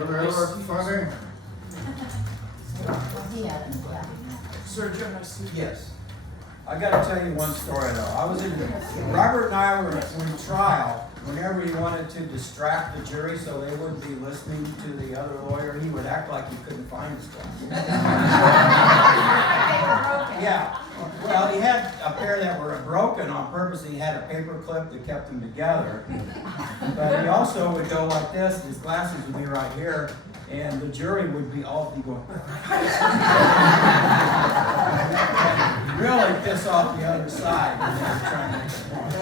Do they look funny? Sir Jim, nice to meet you. Yes. I gotta tell you one story though. Robert and I were in trial. Whenever he wanted to distract the jury so they wouldn't be listening to the other lawyer, he would act like he couldn't find his glasses. Yeah. Well, he had a pair that were broken on purpose. He had a paper clip that kept them together. But he also would go like this. His glasses would be right here. And the jury would be all be going, really piss off the other side when they were trying to make a point.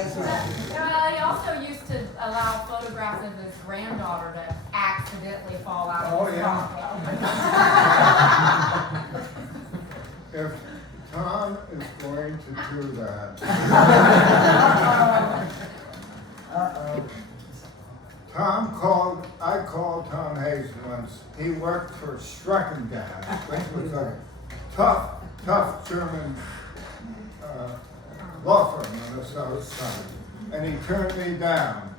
He also used to allow photographs of his granddaughter to accidentally fall out of his pocket. If Tom is going to do that. I called Tom Hayes once. He worked for Streckengas, which was a tough German law firm on the south side. And he turned me down.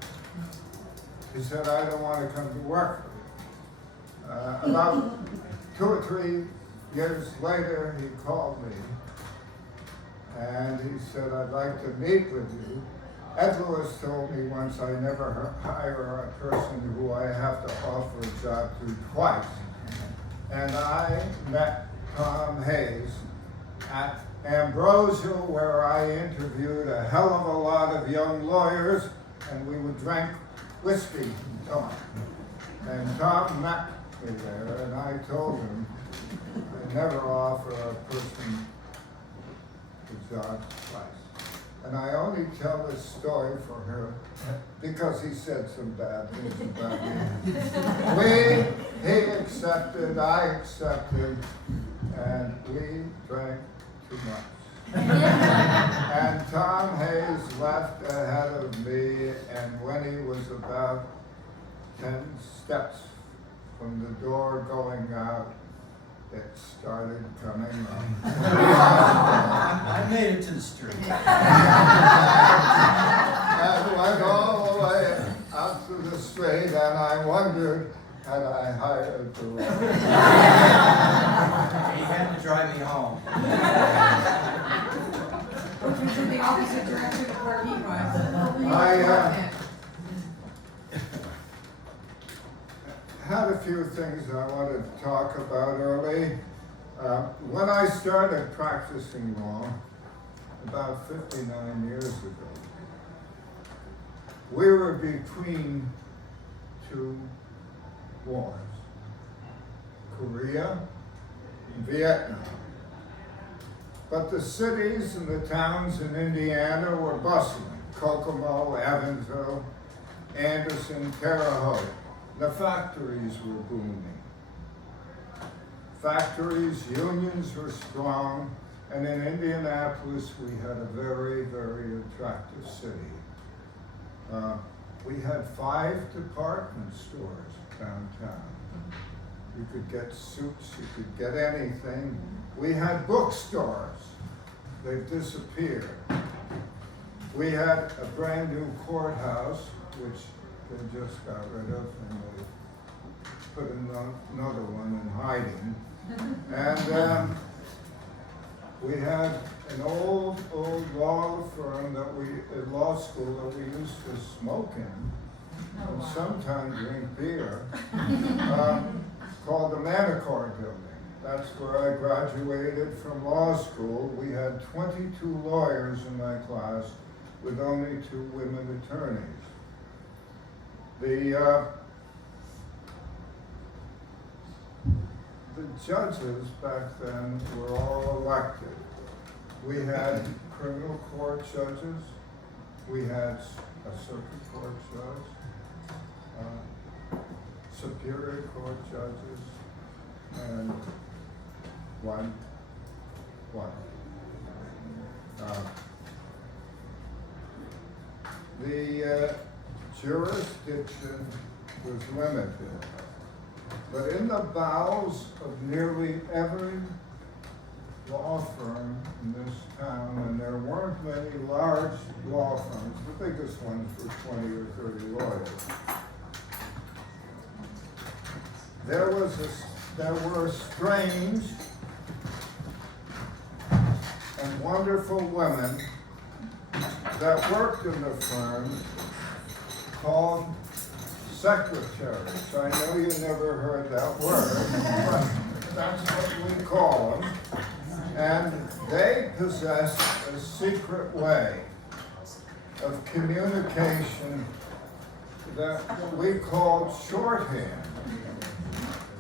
He said, I don't want to come to work for you. About 2 or 3 years later, he called me. And he said, I'd like to meet with you. Ed Lewis told me once I never hire a person who I have to offer a job to twice. And I met Tom Hayes at Ambrosia, where I interviewed a hell of a lot of young lawyers, and we would drink whiskey and Tom. And Tom met me there, and I told him I never offer a person a job twice. And I only tell this story for her because he said some bad things about me. He accepted, I accepted, and we drank too much. And Tom Hayes left ahead of me, and when he was about 10 steps from the door going out, it started coming up. I made it to the street. And went all the way out to the street, and I wondered, had I hired the right? He had to drive me home. Which was in the opposite direction of where he was. Had a few things I wanted to talk about early. When I started practicing law, about 59 years ago, we were between 2 wars, Korea and Vietnam. But the cities and the towns in Indiana were bustling. Kokomo, Evansville, Anderson, Terre Haute. The factories were booming. Factories, unions were strong, and in Indianapolis we had a very, very attractive city. We had 5 department stores downtown. You could get suits, you could get anything. We had bookstores. They've disappeared. We had a brand new courthouse, which they just got rid of, and they put another one in hiding. And we had an old law firm law school that we used to smoke in, and sometimes drink beer, called the Manacor Building. That's where I graduated from law school. We had 22 lawyers in my class with only 2 women attorneys. The judges back then were all elected. We had criminal court judges, we had a circuit court judge, superior court judges, and one. The jurisdiction was limited, but in the bowels of nearly every law firm in this town, and there weren't many large law firms, the biggest ones were 20 or 30 lawyers. there were strange and wonderful women that worked in the firm called secretaries. I know you never heard that word, but that's what we call them. And they possessed a secret way of communication that we called shorthand.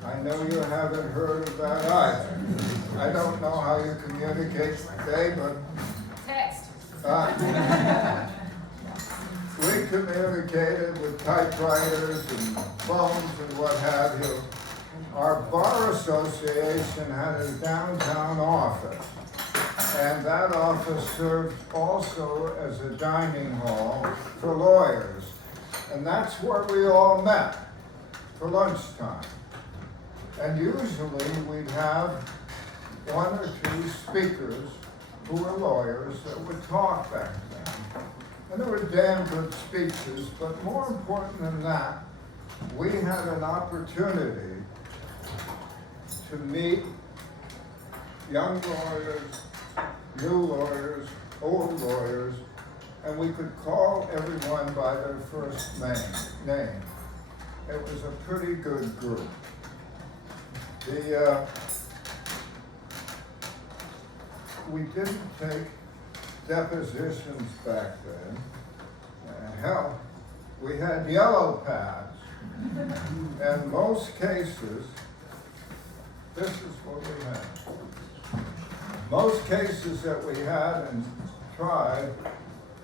I know you haven't heard of that either. I don't know how you communicate today, but Text. we communicated with typewriters and phones and what have you. Our bar association had a downtown office, and that office served also as a dining hall for lawyers. And that's where we all met for lunchtime. And usually we'd have one or two speakers who were lawyers that would talk back then. And they were damn good speeches, but more important than that, we had an opportunity to meet young lawyers, new lawyers, old lawyers, and we could call everyone by their first name. It was a pretty good group. We didn't take depositions back then. Hell, we had yellow pads. And most cases, this is what we had. Most cases that we had and tried,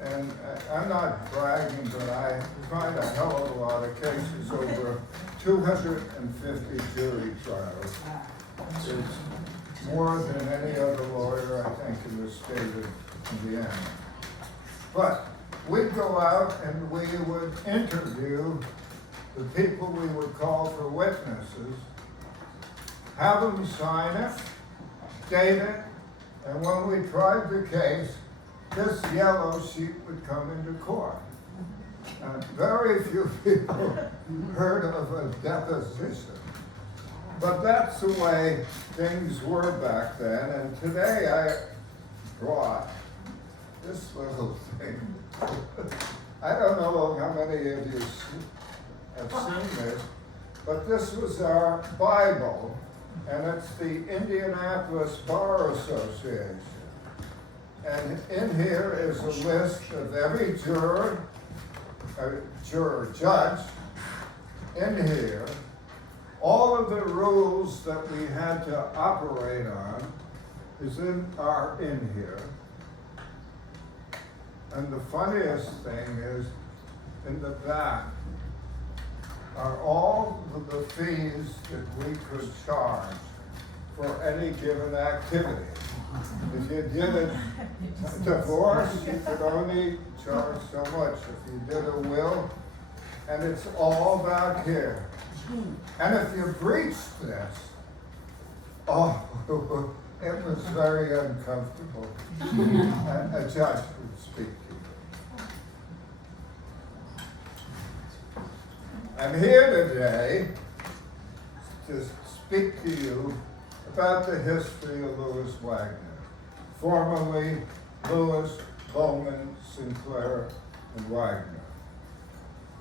and I'm not bragging, but I tried a hell of a lot of cases, over 250 jury trials. It's more than any other lawyer, I think, in the state of Indiana. But we'd go out and we would interview the people we would call for witnesses, have them sign it, date it, and when we tried the case, this yellow sheet would come into court. Very few people heard of a deposition. But that's the way things were back then, and today I brought this little thing. I don't know how many of you have seen this, but this was our Bible, and it's the Indianapolis Bar Association. And in here is a list of every judge in here, all of the rules that we had to operate on are in here. And the funniest thing is, in the back are all of the fees that we could charge for any given activity. If you did a divorce, you could only charge so much. If you did a will, and it's all back here. And if you breached this, it was very uncomfortable. A judge would speak to you. I'm here today to speak to you about the history of Louis Wagner, formerly Louis Bowman Sinclair and Wagner.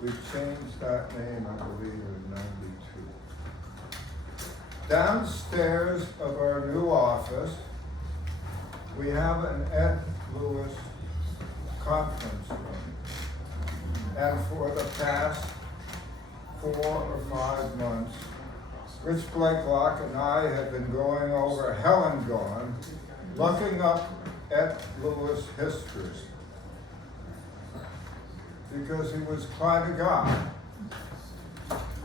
We changed that name, I believe, in '92. Downstairs of our new office, we have an Ed Lewis conference room. And for the past 4 or 5 months, Rich Blakelock and I have been going over Hell and Gone, looking up Ed Lewis history, because he was quite a guy.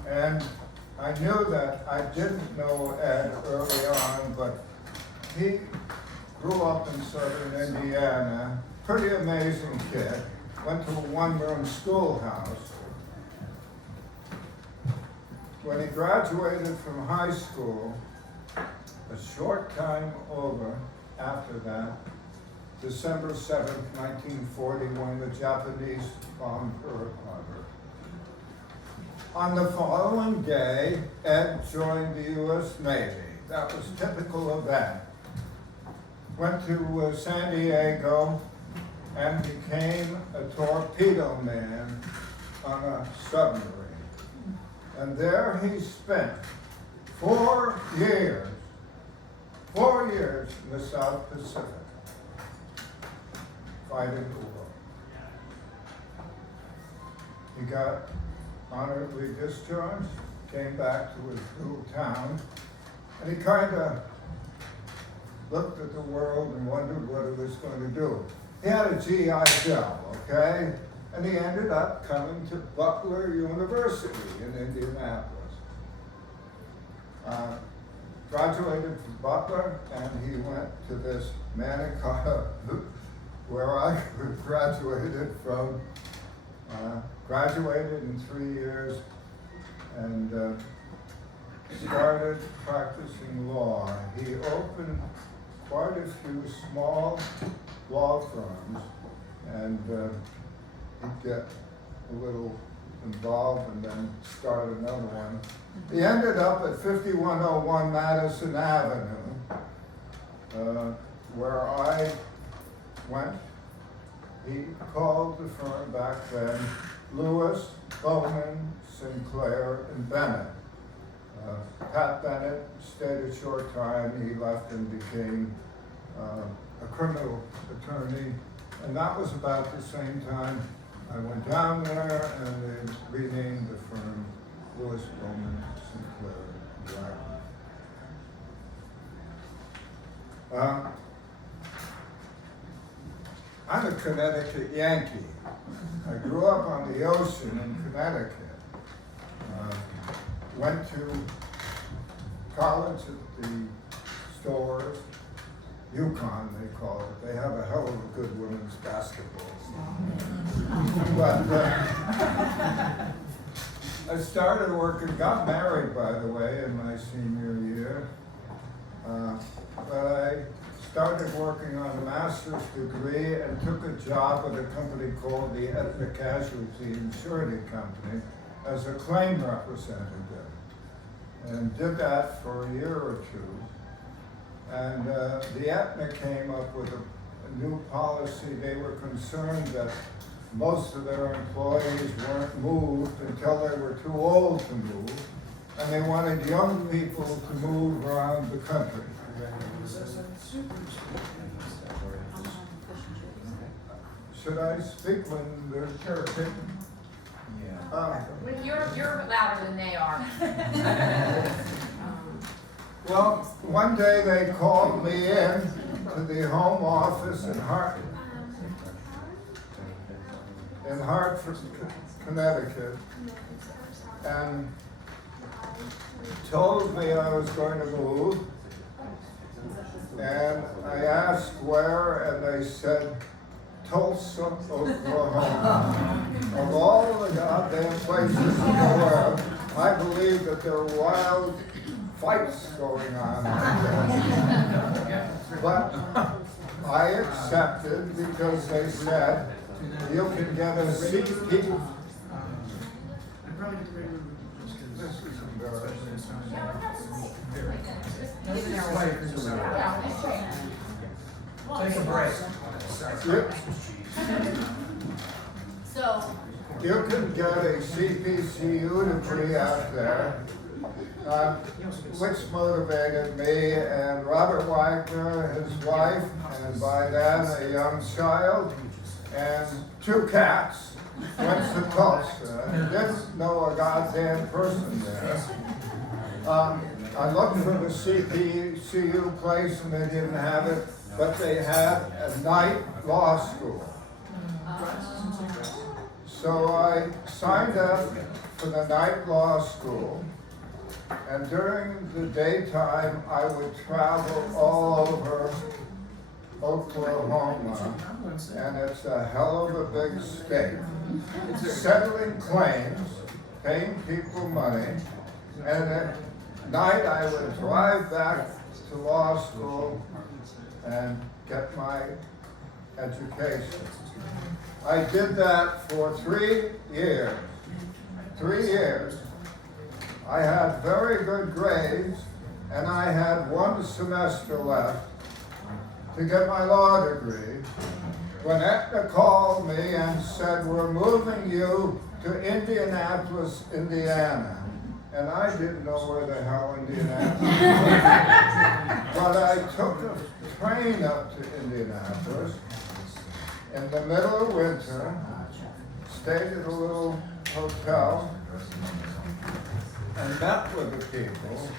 And I knew that I didn't know Ed early on, but he grew up in southern Indiana, pretty amazing kid, went to a one-room schoolhouse. When he graduated from high school, a short time over after that, December 7th, 1940, when the Japanese bombed Pearl Harbor, On the following day, Ed joined the U.S. Navy. That was typical of that. Went to San Diego and became a torpedo man on a submarine. And there he spent 4 years in the South Pacific, fighting the war. He got honorably discharged, came back to his little town, and he kind of looked at the world and wondered what it was going to do. He had a GI Bill, okay? And he ended up coming to Butler University in Indianapolis. Graduated from Butler, and he went to this Manikato, where I graduated from. Graduated in 3 years, and started practicing law. He opened quite a few small law firms, and he'd get a little involved and then start another one. He ended up at 5101 Madison Avenue, where I went. He called the firm back then Lewis, Bowman, Sinclair, and Bennett. Pat Bennett stayed a short time. He left and became a criminal attorney. And that was about the same time I went down there, and they renamed the firm Lewis, Bowman, Sinclair, and Wagner. I'm a Connecticut Yankee. I grew up on the ocean in Connecticut. Went to college at the Stores, UConn they call it. They have a hell of a good women's basketball team. But I started working, got married by the way in my senior year. But I started working on a master's degree and took a job at a company called the Ethnic Casualty and Surety Company as a claim representative. And did that for a year or two. And the Aetna came up with a new policy. They were concerned that most of their employees weren't moved until they were too old to move, and they wanted young people to move around the country. Should I speak when they're sure? You're louder than they are. Well, one day they called me in to the home office in Hartford, Connecticut, and told me I was going to move. And I asked where, and they said Tulsa, Oklahoma. Of all the goddamn places in the world, I believe that there are wild fights going on. But I accepted because they said you can get a CP. This is embarrassing. Take a break. So, You can get a CPCU degree out there, which motivated me and Robert Wagner, his wife, and by then a young child, and 2 cats, went to Tulsa. Didn't know a goddamn person there. I looked for the CPCU place and they didn't have it, but they had a night law school. So I signed up for the night law school, and during the daytime I would travel all over Oklahoma, and it's a hell of a big state. Settling claims, paying people money, and at night I would drive back to law school and get my education. I did that for 3 years. 3 years. I had very good grades, and I had one semester left to get my law degree when Aetna called me and said, we're moving you to Indianapolis, Indiana. And I didn't know where the hell Indianapolis was. But I took a train up to Indianapolis in the middle of winter, stayed at a little hotel, and met with the people.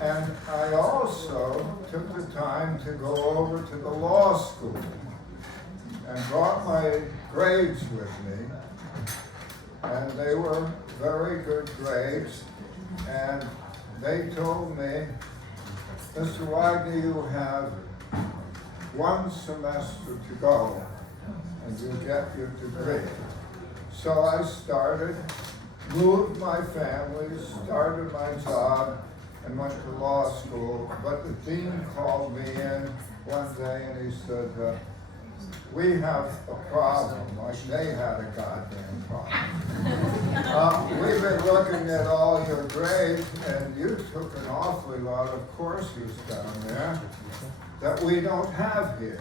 And I also took the time to go over to the law school and brought my grades with me. And they were very good grades. And they told me, Mr. Wagner, you have one semester to go and you'll get your degree. So I started, moved my family, started my job, and went to law school. But the dean called me in one day and he said, we have a problem, like they had a goddamn problem. We've been looking at all your grades, and you took an awfully lot of courses down there that we don't have here.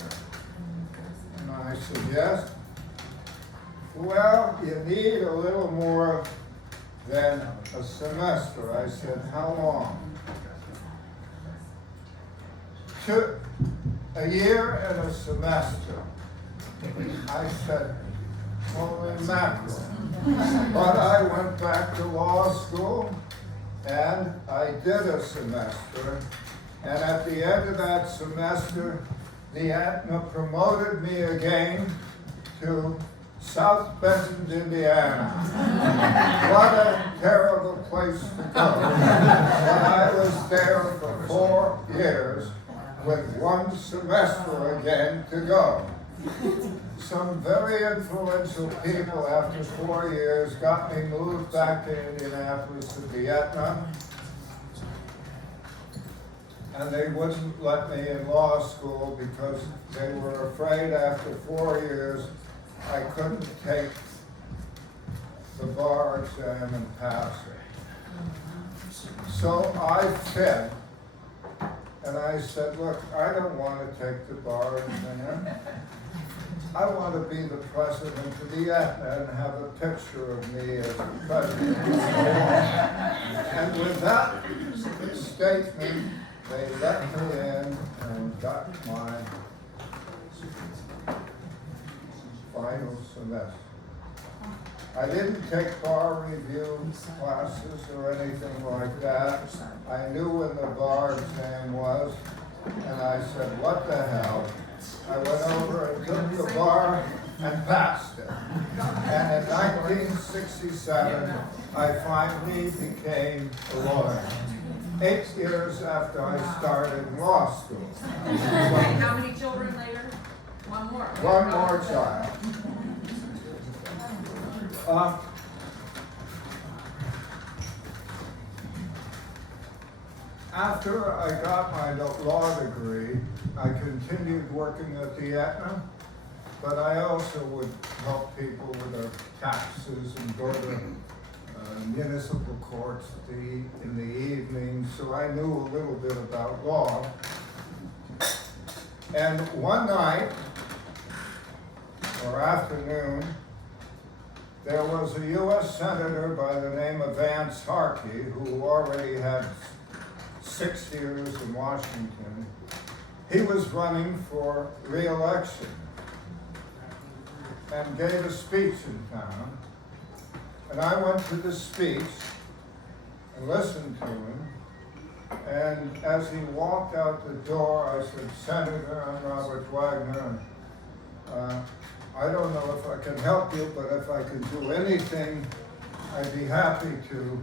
And I said, yes. Well, you need a little more than a semester. I said, how long? A year and a semester. I said, holy mackerel. But I went back to law school and I did a semester. And at the end of that semester, the Aetna promoted me again to South Bend, Indiana. What a terrible place to go. But I was there for 4 years with one semester again to go. Some very influential people after 4 years got me moved back to Indianapolis to the Aetna. And they wouldn't let me in law school because they were afraid after 4 years I couldn't take the bar exam and pass it. So I fit, and I said, look, I don't want to take the bar exam. I want to be the president of the Aetna and have a picture of me as the president. And with that statement, they let me in and got my final semester. I didn't take bar review classes or anything like that. I knew when the bar exam was, and I said, what the hell? I went over and took the bar and passed it. And in 1967, I finally became a lawyer. 8 years after I started law school. How many children later? One more. One more child. After I got my law degree, I continued working at the Aetna, but I also would help people with their taxes and go to municipal courts in the evening, so I knew a little bit about law. And one night, or afternoon, there was a U.S. Senator by the name of Vance Harkey, who already had 6 years in Washington. He was running for re-election and gave a speech in town. And I went to the speech and listened to him. And as he walked out the door, I said, Senator, I'm Robert Wagner. I don't know if I can help you, but if I can do anything, I'd be happy to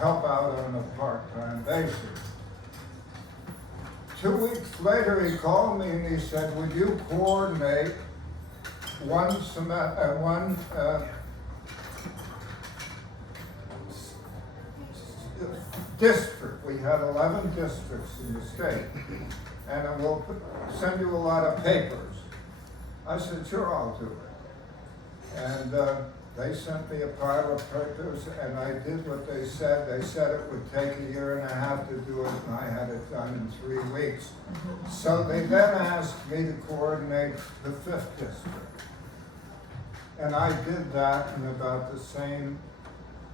help out on a part-time basis. 2 weeks later, he called me and he said, would you coordinate one district? We had 11 districts in the state, and I will send you a lot of papers. I said, sure, I'll do it. And they sent me a pile of papers, and I did what they said. They said it would take a year and a half to do it, and I had it done in 3 weeks. So they then asked me to coordinate the 5th district. And I did that in about the same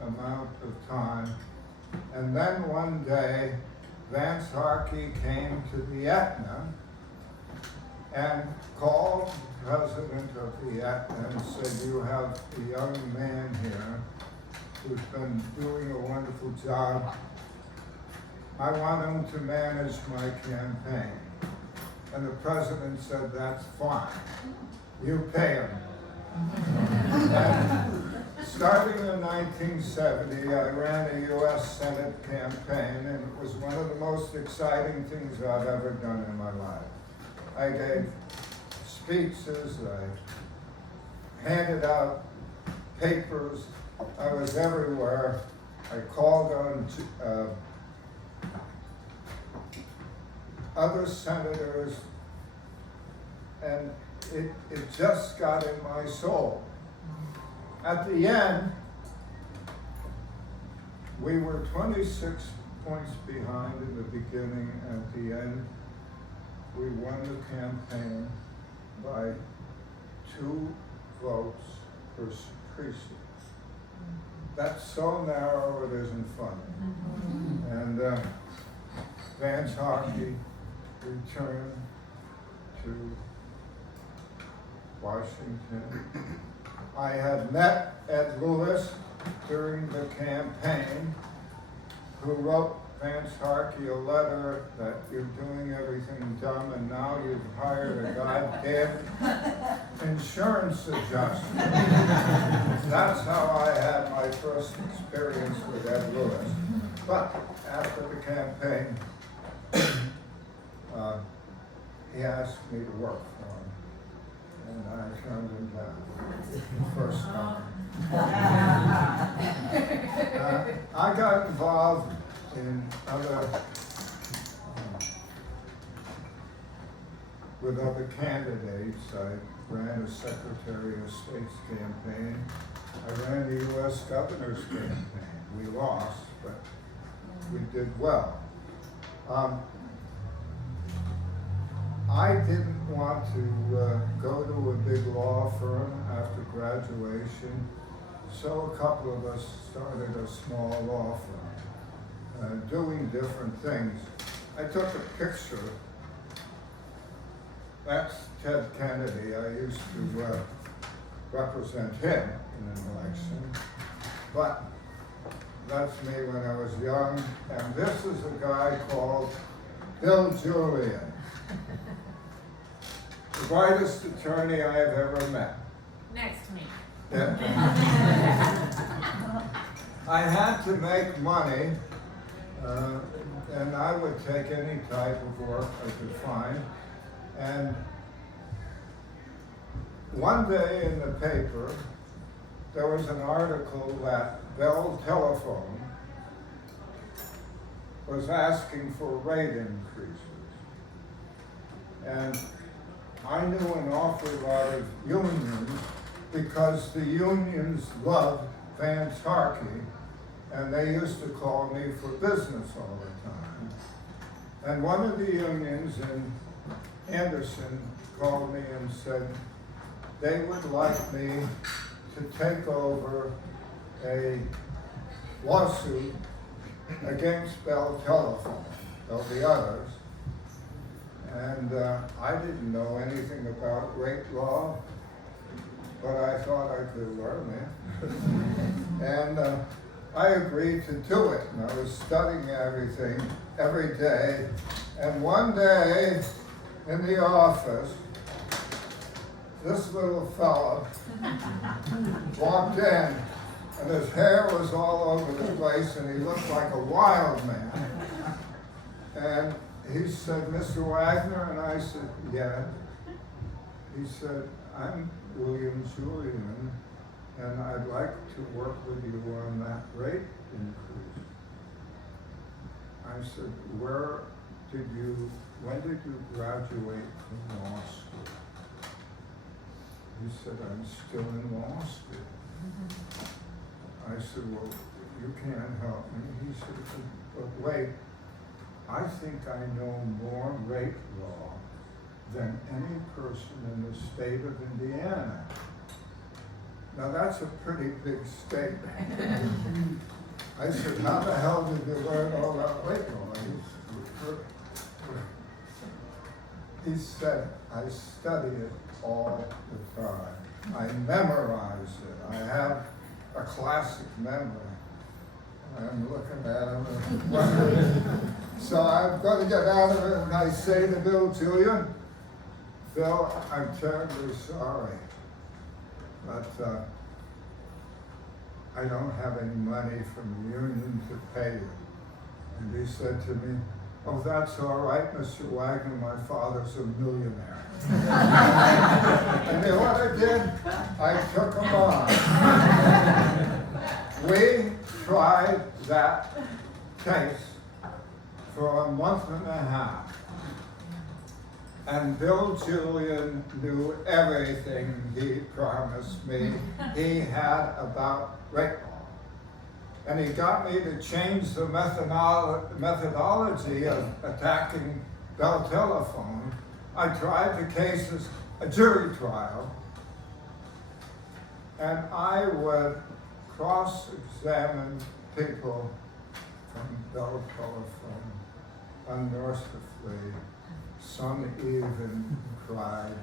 amount of time. And then one day, Vance Harkey came to the Aetna and called the president of the Aetna and said, you have a young man here who's been doing a wonderful job. I want him to manage my campaign. And the president said, that's fine. You pay him. And starting in 1970, I ran a U.S. Senate campaign, and it was one of the most exciting things I've ever done in my life. I gave speeches, I handed out papers, I was everywhere. I called on other senators, and it just got in my soul. At the end, we were 26 points behind in the beginning. At the end, we won the campaign by 2 votes per precinct. That's so narrow it isn't funny. And Vance Harkey returned to Washington. I had met Ed Lewis during the campaign, who wrote Vance Harkey a letter that you're doing everything dumb and now you've hired a goddamn insurance adjuster. That's how I had my first experience with Ed Lewis. But after the campaign, he asked me to work for him. And I turned him down the first time. I got involved in with other candidates. I ran a Secretary of State's campaign. I ran the U.S. Governor's campaign. We lost, but we did well. I didn't want to go to a big law firm after graduation, so a couple of us started a small law firm, doing different things. I took a picture. That's Ted Kennedy. I used to represent him in an election, but that's me when I was young. And this is a guy called Bill Julian. The brightest attorney I have ever met. Next to me. Yeah. I had to make money, and I would take any type of work I could find. And one day in the paper, there was an article that Bell Telephone was asking for rate increases. And I knew an awful lot of unions because the unions loved Vance Harkey, and they used to call me for business all the time. And one of the unions in Anderson called me and said they would like me to take over a lawsuit against Bell Telephone. There'll be others. And I didn't know anything about rate law, but I thought I could learn it. And I agreed to do it. And I was studying everything every day. And one day in the office, this little fella walked in, and his hair was all over the place, and he looked like a wild man. And he said, Mr. Wagner, and I said, yeah. He said, I'm William Julian, and I'd like to work with you on that rate increase. I said, when did you graduate from law school? He said, I'm still in law school. I said, well, you can't help me. He said, but wait, I think I know more rate law than any person in the state of Indiana. Now that's a pretty big statement. I said, how the hell did you learn all that rate law? He said, I study it all the time. I memorize it. I have a classic memory. I'm looking at him and wondering. So I'm going to get out of it, and I say to Bill Julian, Bill, I'm terribly sorry, but I don't have any money from the union to pay you. And he said to me, oh, that's all right, Mr. Wagner, my father's a millionaire. And you know what I did? I took him on. We tried that case for a month and a half. And Bill Julian knew everything he promised me he had about rate law. And he got me to change the methodology of attacking Bell Telephone. I tried the case as a jury trial, and I would cross-examine people from Bell Telephone unmercifully. Some even cried.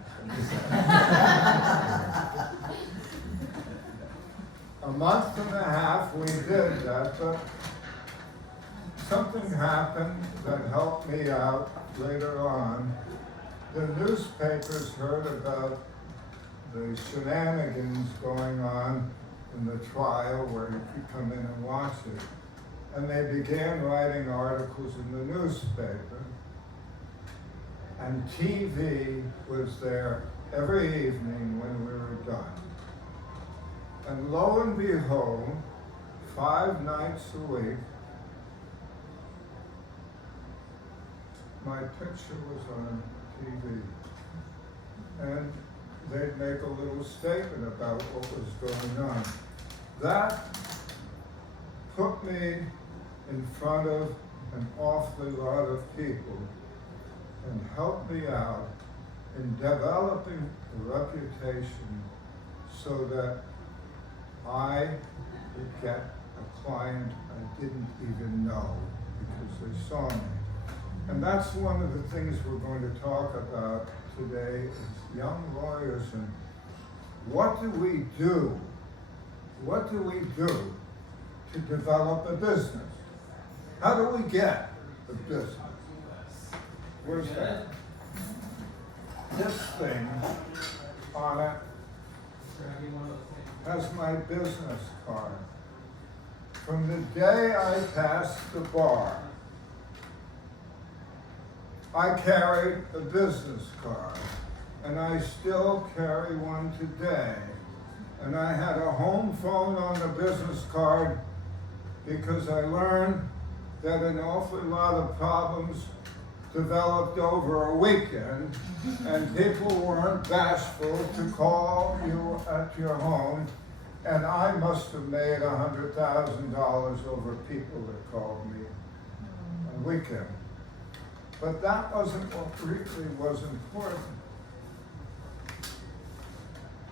A month and a half we did that, but something happened that helped me out later on. The newspapers heard about the shenanigans going on in the trial where you could come in and watch it. And they began writing articles in the newspaper. And TV was there every evening when we were done. And lo and behold, 5 nights a week, my picture was on TV. And they'd make a little statement about what was going on. That put me in front of an awfully lot of people and helped me out in developing a reputation so that I would get a client I didn't even know because they saw me. And that's one of the things we're going to talk about today is young lawyers and what do we do? What do we do to develop a business? How do we get a business? Where's that? This thing on it has my business card. From the day I passed the bar, I carried a business card, and I still carry one today. And I had a home phone on the business card because I learned that an awful lot of problems developed over a weekend, and people weren't bashful to call you at your home, and I must have made $100,000 over people that called me on the weekend. But that wasn't what really was important.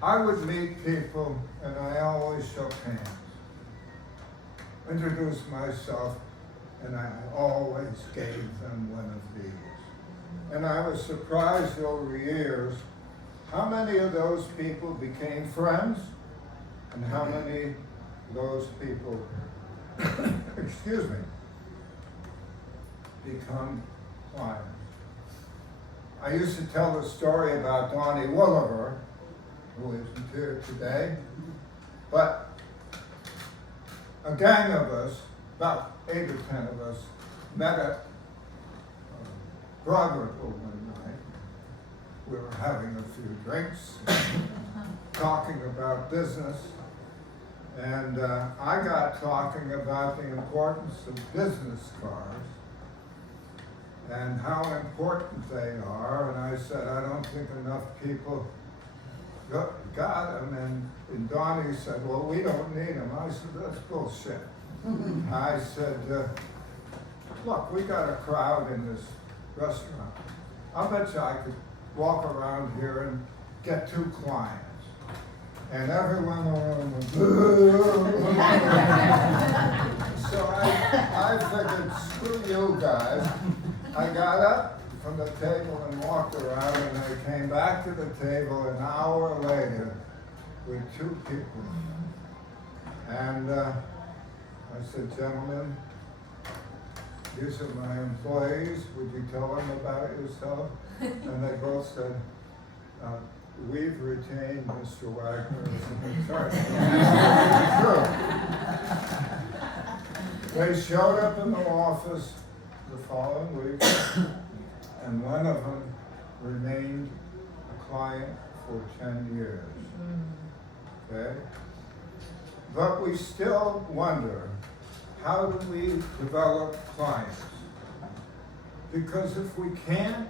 I would meet people, and I always shook hands, introduced myself, and I always gave them one of these. And I was surprised over years how many of those people became friends and how many of those people, excuse me, become clients. I used to tell the story about Donnie Williver, who isn't here today, but a gang of us, about 8 or 10 of us, met at Broadway one night. We were having a few drinks, talking about business, and I got talking about the importance of business cards and how important they are, and I said, I don't think enough people got him, and Donnie said, well, we don't need him. I said, that's bullshit. I said, look, we got a crowd in this restaurant. I'll bet you I could walk around here and get 2 clients. And everyone around was, so I figured, screw you guys. I got up from the table and walked around, and I came back to the table an hour later with 2 people. And I said, gentlemen, these are my employees. Would you tell them about yourself? And they both said, we've retained Mr. Wagner as an attorney. True. They showed up in the office the following week, and one of them remained a client for 10 years. Okay? But we still wonder, how do we develop clients? Because if we can't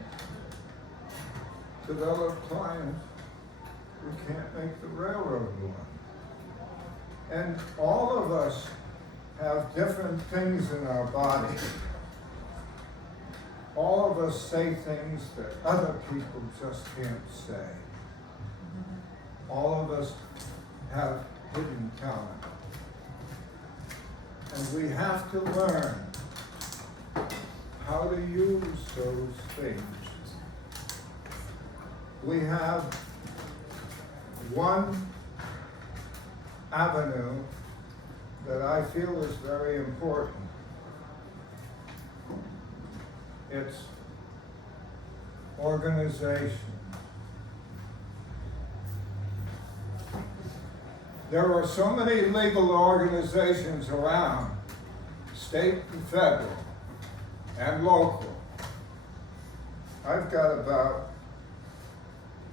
develop clients, we can't make the railroad run. And all of us have different things in our body. All of us say things that other people just can't say. All of us have hidden talent. And we have to learn how to use those things. We have one avenue that I feel is very important. It's organization. There are so many legal organizations around, state and federal, and local. I've got about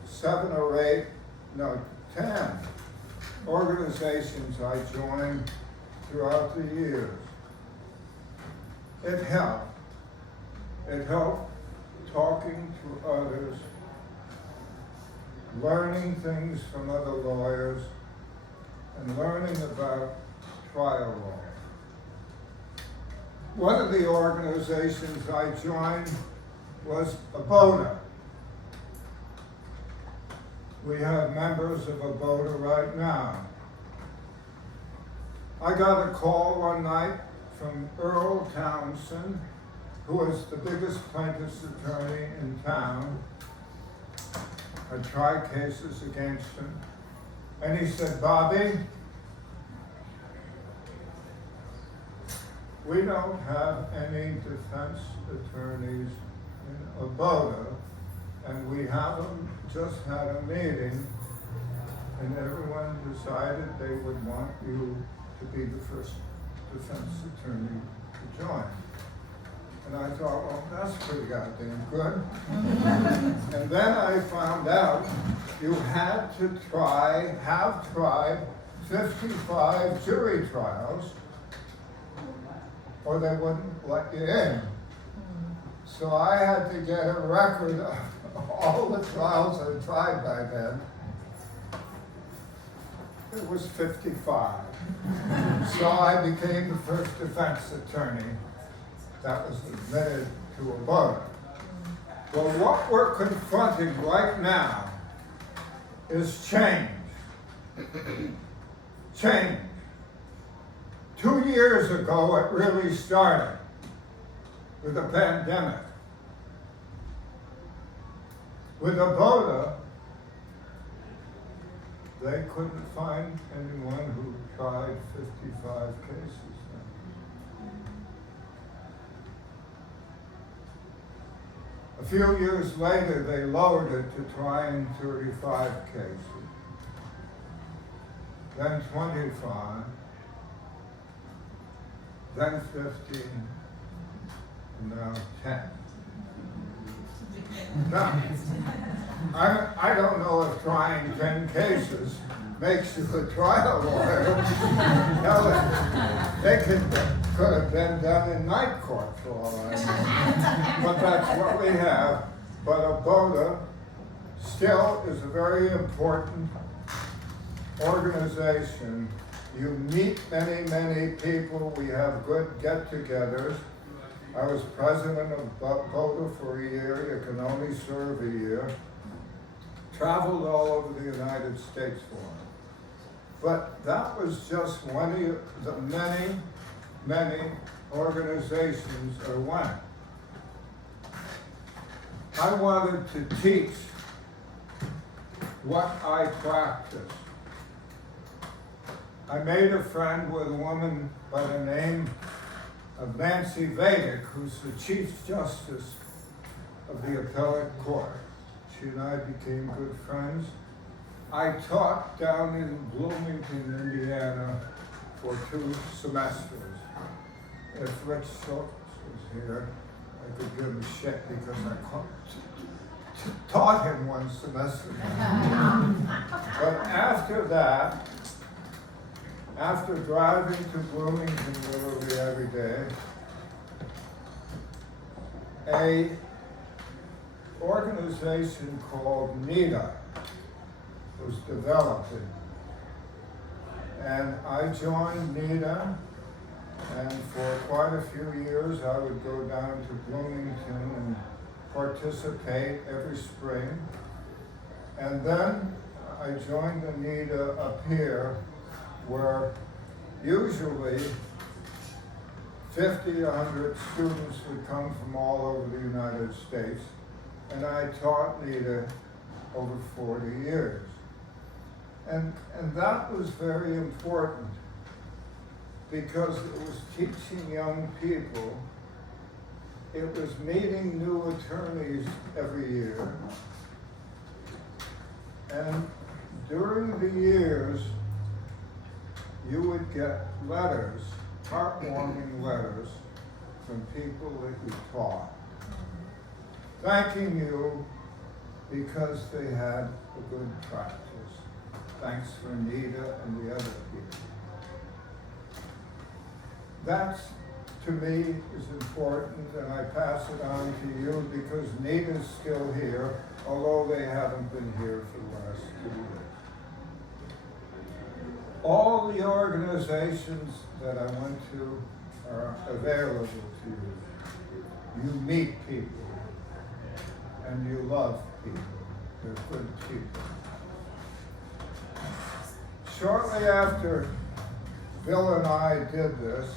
7 or 8, no, 10 organizations I joined throughout the years. It helped. It helped talking to others, learning things from other lawyers, and learning about trial law. One of the organizations I joined was ABOTA. We have members of ABOTA right now. I got a call one night from Earl Townsend, who was the biggest plaintiff's attorney in town. I tried cases against him. And he said, Bobby, we don't have any defense attorneys in ABOTA, and we haven't just had a meeting, and everyone decided they would want you to be the first defense attorney to join. And I thought, well, that's pretty goddamn good. And then I found out you had to have tried 55 jury trials, or they wouldn't let you in. So I had to get a record of all the trials I tried by then. It was 55. So I became the first defense attorney that was admitted to ABOTA. Well, what we're confronting right now is change. Change. 2 years ago, it really started with the pandemic. With ABOTA, they couldn't find anyone who tried 55 cases. A few years later, they lowered it to trying 35 cases, then 25, then 15, and now 10. Now, I don't know if trying 10 cases makes you a trial lawyer. They could have been done in night court for all I know. But that's what we have. But ABOTA still is a very important organization. You meet many, many people. We have good get-togethers. I was president of BOTA for a year. You can only serve a year. Traveled all over the United States for it. But that was just one of the many, many organizations I went. I wanted to teach what I practice. I made a friend with a woman by the name of Nancy Vedic, who's the Chief Justice of the Appellate Court. She and I became good friends. I taught down in Bloomington, Indiana for 2 semesters. If Rich Schultz was here, I could give him shit because I taught him 1 semester. But after that, after driving to Bloomington literally every day, a organization called NIDA was developing. And I joined NIDA, and for quite a few years I would go down to Bloomington and participate every spring. And then I joined the NIDA up here, where usually 50, 100 students would come from all over the United States, and I taught NIDA over 40 years. And that was very important because it was teaching young people, it was meeting new attorneys every year, and during the years, you would get letters, heartwarming letters, from people that you taught, thanking you because they had a good practice. Thanks for Anita and the other people. That's, to me, is important, and I pass it on to you because Nita's still here, although they haven't been here for the last 2 years. All the organizations that I went to are available to you. You meet people, and you love people. They're good people. Shortly after Bill and I did this,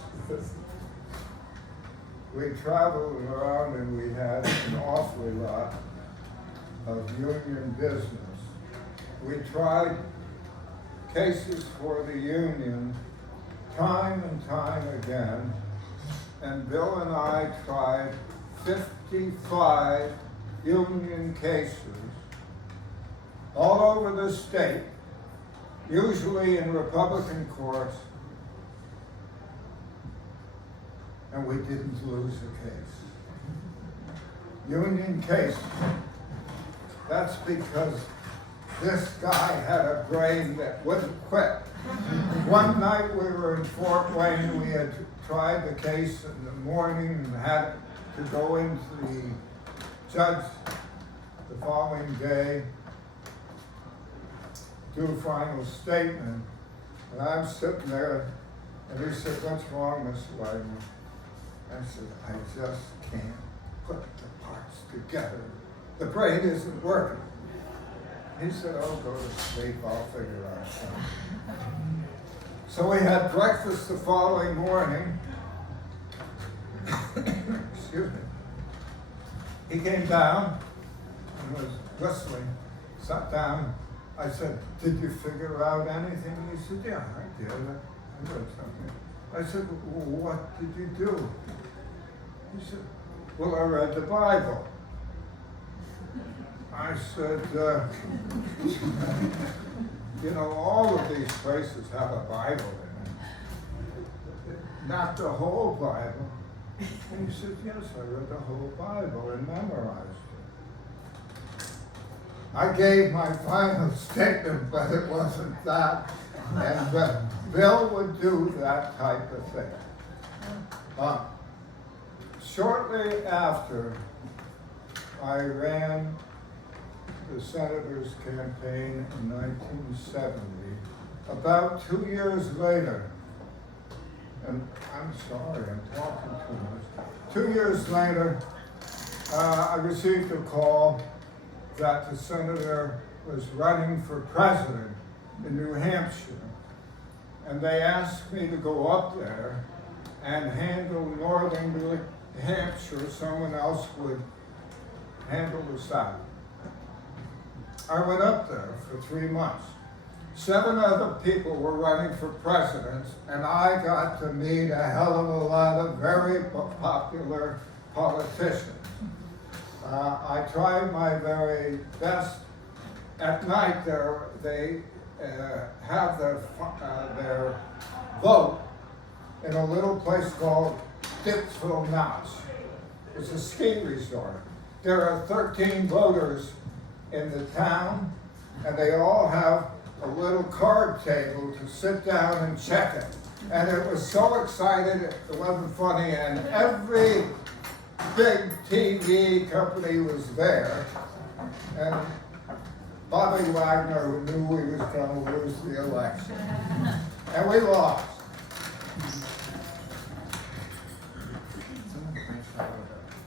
we traveled around and we had an awfully lot of union business. We tried cases for the union time and time again, and Bill and I tried 55 union cases all over the state, usually in Republican courts, and we didn't lose a case. Union case. That's because this guy had a brain that wouldn't quit. One night we were in Fort Wayne, we had tried the case in the morning and had to go into the judge the following day, do a final statement. And I'm sitting there, and he said, "What's wrong, Mr. Wagner?" I said, "I just can't put the parts together. The brain isn't working." He said, "Oh, go to sleep, I'll figure out something." So we had breakfast the following morning. Excuse me. He came down and was whistling, sat down. I said, "Did you figure out anything?" He said, "Yeah, I did. I read something." I said, "Well, what did you do?" He said, "Well, I read the Bible." I said, "You know, all of these places have a Bible in them. Not the whole Bible." And he said, "Yes, I read the whole Bible and memorized it." I gave my final statement, but it wasn't that. And Bill would do that type of thing. Shortly after, I ran the senator's campaign in 1970. About 2 years later, and I'm sorry, I'm talking too much. 2 years later, I received a call that the senator was running for president in New Hampshire. And they asked me to go up there and handle northern New Hampshire. Someone else would handle the South. I went up there for 3 months. 7 other people were running for presidents, and I got to meet a hell of a lot of very popular politicians. I tried my very best. At night, they have their vote in a little place called Dipsville Notch. It's a ski resort. There are 13 voters in the town, and they all have a little card table to sit down and check it. And it was so excited, it wasn't funny, and every big TV company was there. And Bobby Wagner, who knew he was going to lose the election. And we lost.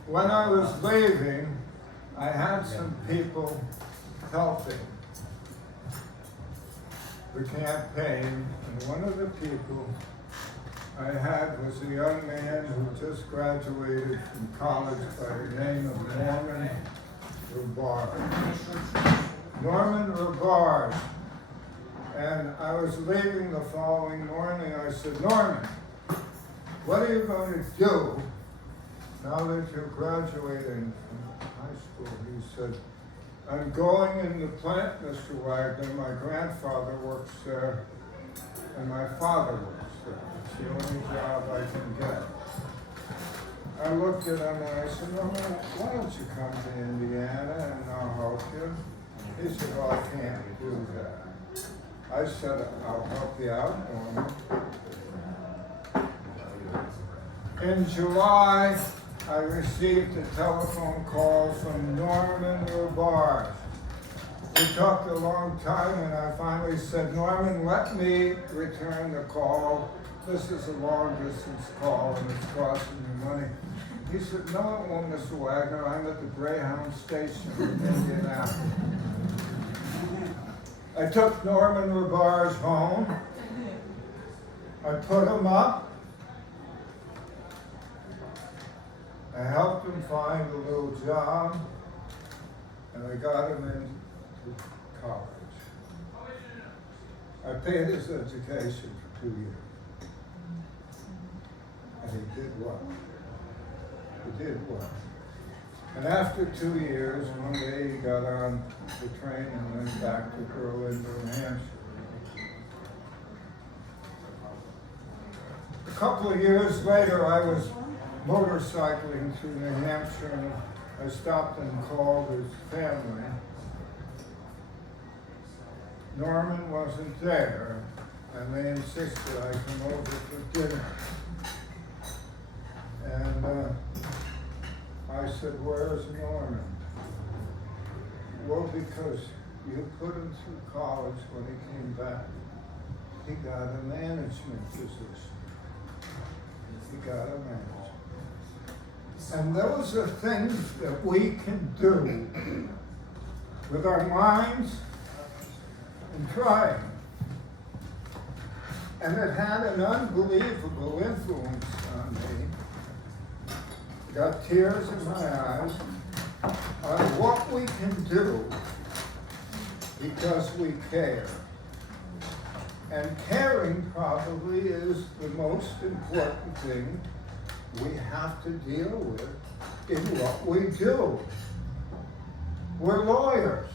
When I was leaving, I had some people helping the campaign, and one of the people I had was a young man who just graduated from college by the name of Norman Rivard. Norman Rivard. And I was leaving the following morning. I said, Norman, what are you going to do now that you're graduating from high school? He said, I'm going in the plant, Mr. Wagner. My grandfather works there, and my father works there. It's the only job I can get. I looked at him and I said, Norman, why don't you come to Indiana and I'll help you? He said, well, I can't do that. I said, I'll help you out, Norman. In July, I received a telephone call from Norman Rivard. We talked a long time, and I finally said, Norman, let me return the call. This is a long-distance call, and it's costing you money. He said, no, it won't, Mr. Wagner. I'm at the Greyhound station in Indianapolis. I took Norman Rivard home. I put him up. I helped him find a little job, and I got him into college. I paid his education for 2 years. And he did well. He did well. And after 2 years, one day he got on the train and went back to Berlin, New Hampshire. A couple of years later, I was motorcycling through New Hampshire, and I stopped and called his family. Norman wasn't there, and they insisted I come over for dinner. And I said, where's Norman? Well, because you put him through college when he came back. He got a management position. He got a management. And those are things that we can do with our minds and trying. And it had an unbelievable influence on me. Got tears in my eyes on what we can do because we care. And caring probably is the most important thing we have to deal with in what we do. We're lawyers.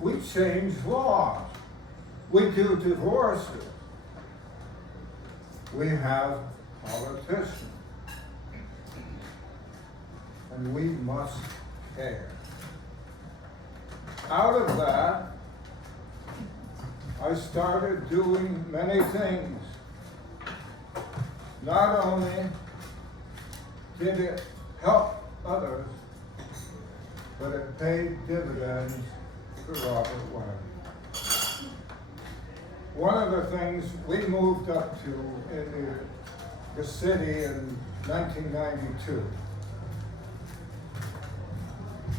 We change laws. We do divorces. We have politicians. And we must care. Out of that, I started doing many things. Not only did it help others, but it paid dividends to Robert Wagner. One of the things we moved up to in the city in 1992.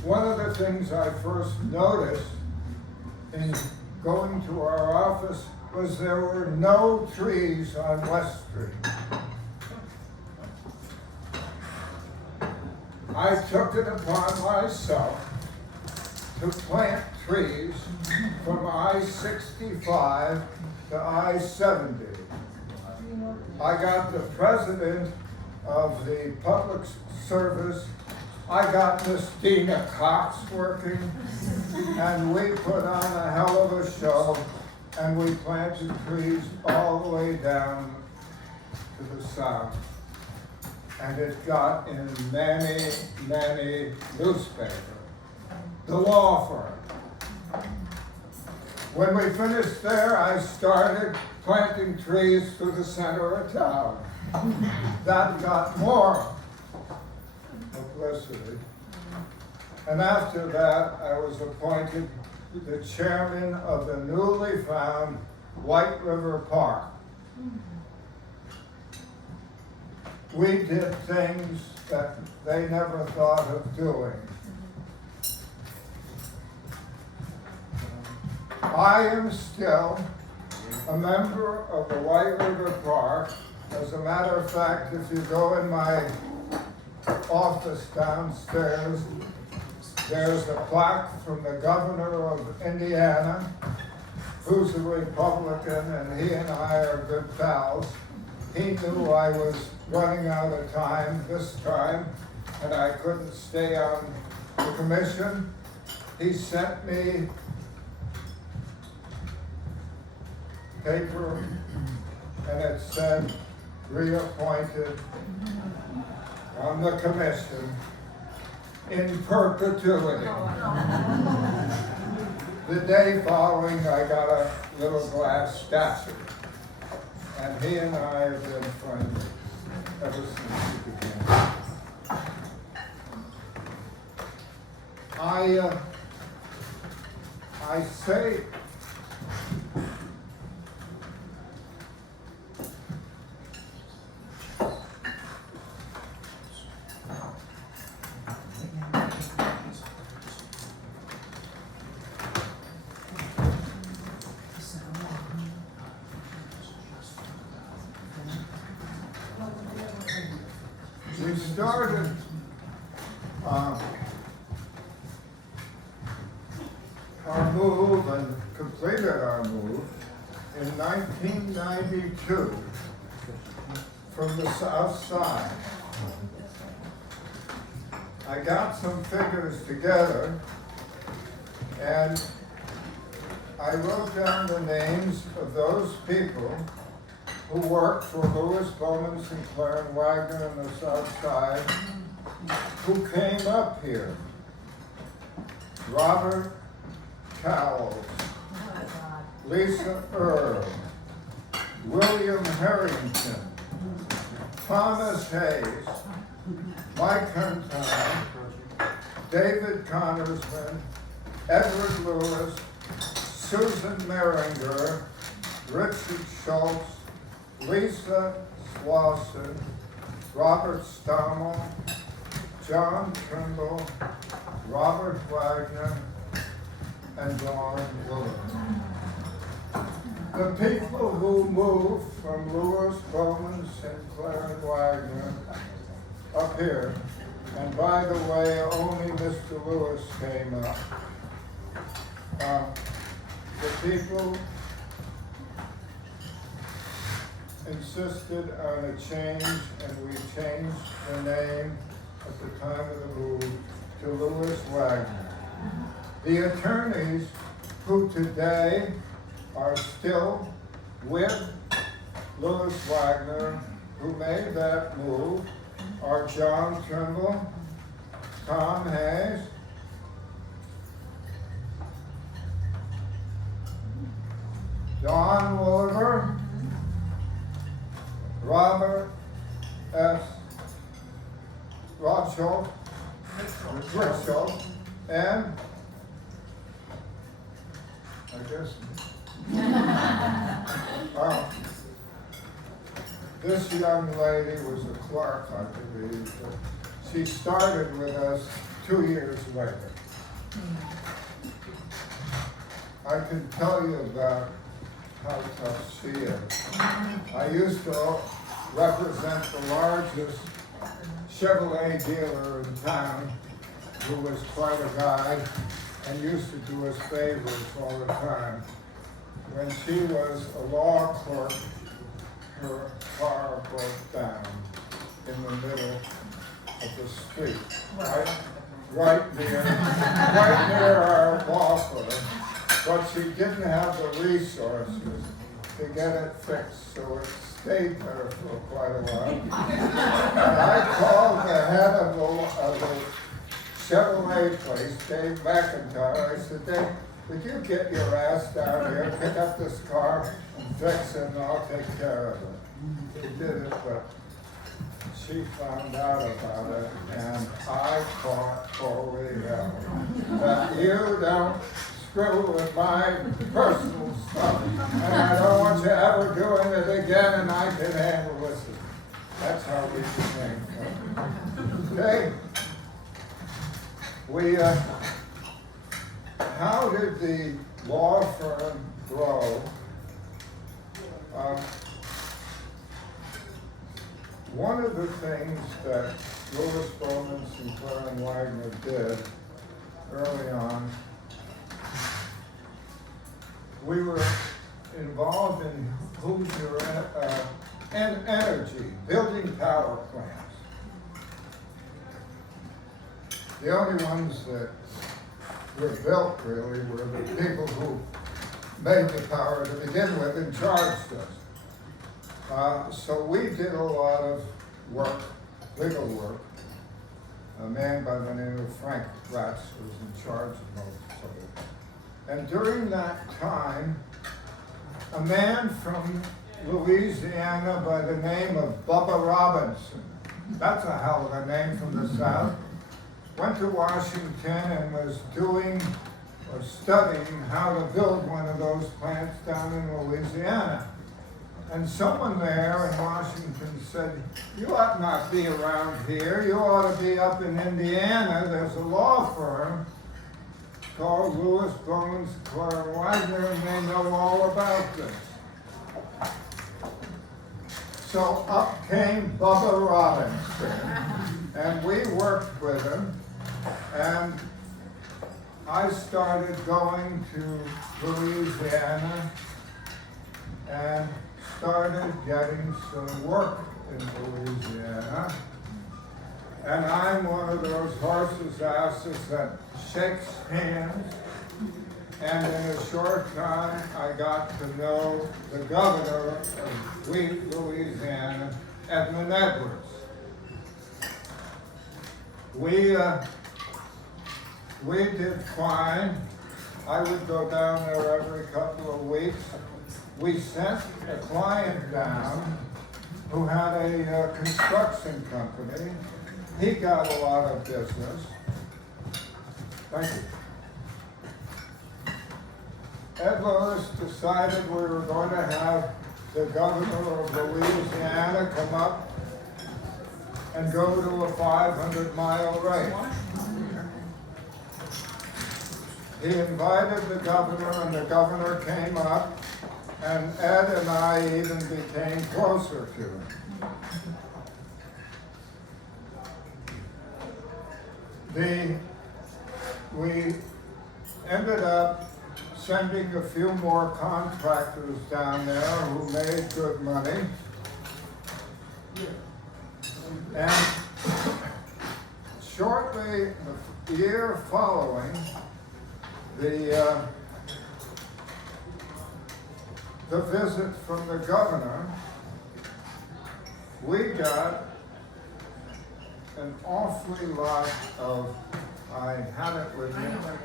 One of the things I first noticed in going to our office was there were no trees on West Street. I took it upon myself to plant trees from I-65 to I-70. I got the president of the public service, I got Miss Dina Cox working, and we put on a hell of a show, and we planted trees all the way down to the south. And it got in many, many newspapers. The law firm. When we finished there, I started planting trees through the center of town. That got more publicity. And after that, I was appointed the chairman of the newly found White River Park. We did things that they never thought of doing. I am still a member of the White River Park. As a matter of fact, if you go in my office downstairs, there's a plaque from the governor of Indiana, who's a Republican, and he and I are good pals. He knew I was running out of time this time, and I couldn't stay on the commission. He sent me paper, and it said, reappointed on the commission in perpetuity. The day following, I got a little glass statue, and he and I have been friends ever since we began. I say we started our move and completed our move in 1992 from the south side. I got some figures together and I wrote down the names of those people who worked for Lewis, Bowman, Sinclair, and Wagner on the south side, who came up here. Robert Cowles, Lisa Earle, William Harrington, Thomas Hayes, Mike Huntine, David Connersman, Edward Lewis, Susan Meringer, Richard Schultz, Lisa Slauson, Robert Stommel, John Trimble, Robert Wagner, and Don Lewis. The people who moved from Lewis, Bowman, Sinclair, and Wagner up here, and by the way, only Mr. Lewis came up. The people insisted on a change, and we changed the name at the time of the move to Lewis Wagner. The attorneys who today are still with Lewis Wagner, who made that move, are John Trimble, Tom Hayes, Don Oliver, Robert S. Rothschild, And I guess this young lady was a clerk, I believe. But she started with us 2 years later. I can tell you about how tough she is. I used to represent the largest Chevrolet dealer in town, who was quite a guy and used to do us favors all the time. When she was a law clerk, her car broke down in the middle of the street, right near our law firm. But she didn't have the resources to get it fixed, so it stayed there for quite a while. And I called the head of the Chevrolet place, Dave McIntyre. I said, Dave, would you get your ass down here, pick up this car and fix it, and I'll take care of it. He did it, but she found out about it, and I thought, holy hell, that you don't screw with my personal stuff, and I don't want you ever doing it again, and I can handle this. That's how we became friends. Okay? How did the law firm grow? One of the things that Lewis, Bowman, Sinclair, and Wagner did early on, we were involved in Hoosier energy, building power plants. The only ones that were built really were the people who made the power to begin with and charged us. So we did a lot of work, legal work. A man by the name of Frank Ratz was in charge of most of it. And during that time, a man from Louisiana by the name of Bubba Robinson, that's a hell of a name from the South, went to Washington and was doing or studying how to build one of those plants down in Louisiana. And someone there in Washington said, you ought not be around here, you ought to be up in Indiana. There's a law firm called Lewis, Bowman, Sinclair, and Wagner, and they know all about this. So up came Bubba Robinson, and we worked with him, and I started going to Louisiana and started getting some work in Louisiana. And I'm one of those horses' asses that shakes hands. And in a short time, I got to know the governor of Louisiana, Edmund Edwards. We did fine. I would go down there every couple of weeks. We sent a client down who had a construction company. He got a lot of business. Thank you. Ed Lewis decided we were going to have the governor of Louisiana come up and go to a 500-mile race. He invited the governor, and the governor came up, and Ed and I even became closer to him. We ended up sending a few more contractors down there who made good money. And shortly, the year following, the visit from the governor, we got an awfully lot of, I had it with I me. know where it is.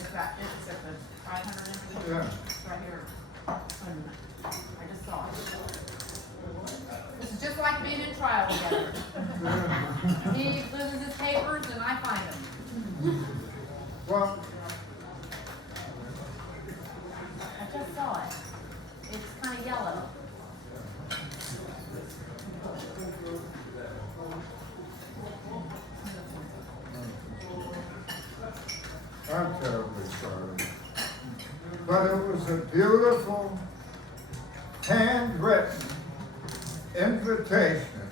It's at the 500 inch. Yeah. It's right here. I just saw it. This is just like being in trial together. He loses his papers and I find them. Well, I just saw it. It's kind of yellow. I'm terribly sorry. But it was a beautiful, handwritten invitation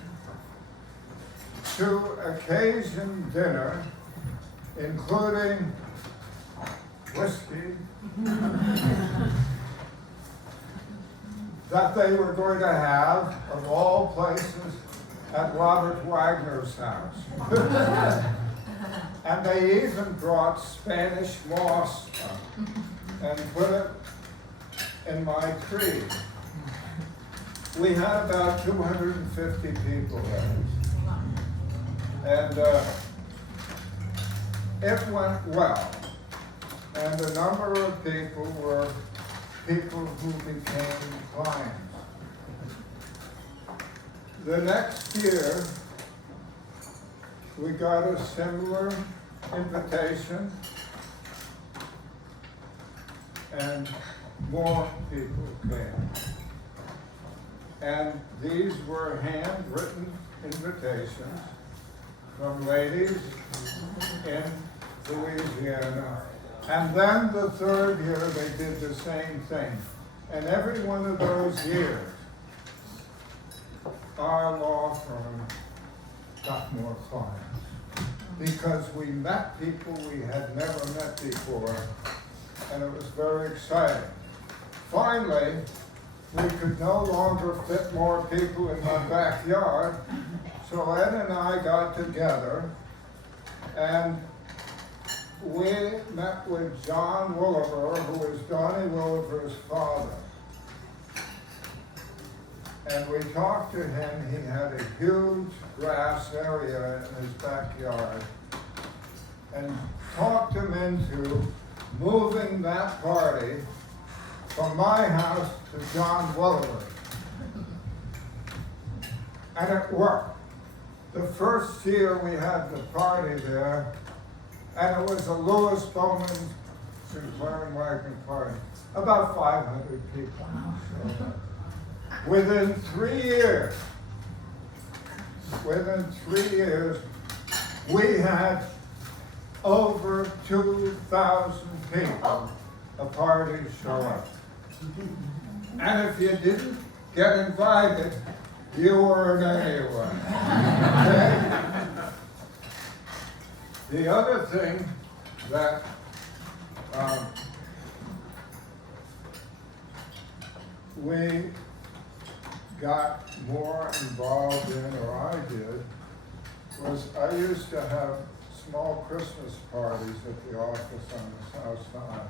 to occasion dinner, including whiskey, that they were going to have, of all places, at Robert Wagner's house. And they even brought Spanish moss and put it in my tree. We had about 250 people there. And it went well. And a number of people were people who became clients. The next year, we got a similar invitation, and more people came. And these were handwritten invitations from ladies in Louisiana. And then the third year, they did the same thing. And every one of those years, our law firm got more clients. Because we met people we had never met before, and it was very exciting. Finally, we could no longer fit more people in my backyard, so Ed and I got together, and we met with John Williver, who was Donnie Williver's father. And we talked to him. He had a huge grass area in his backyard, and talked him into moving that party from my house to John Williver. And it worked. The first year we had the party there, and it was a Louis Bowman Sinclair and Wagner party. About 500 people. So, within 3 years, we had over 2,000 people a party show up. And if you didn't get invited, you weren't anywhere. Okay? The other thing that we got more involved in, or I did, was I used to have small Christmas parties at the office on the south side.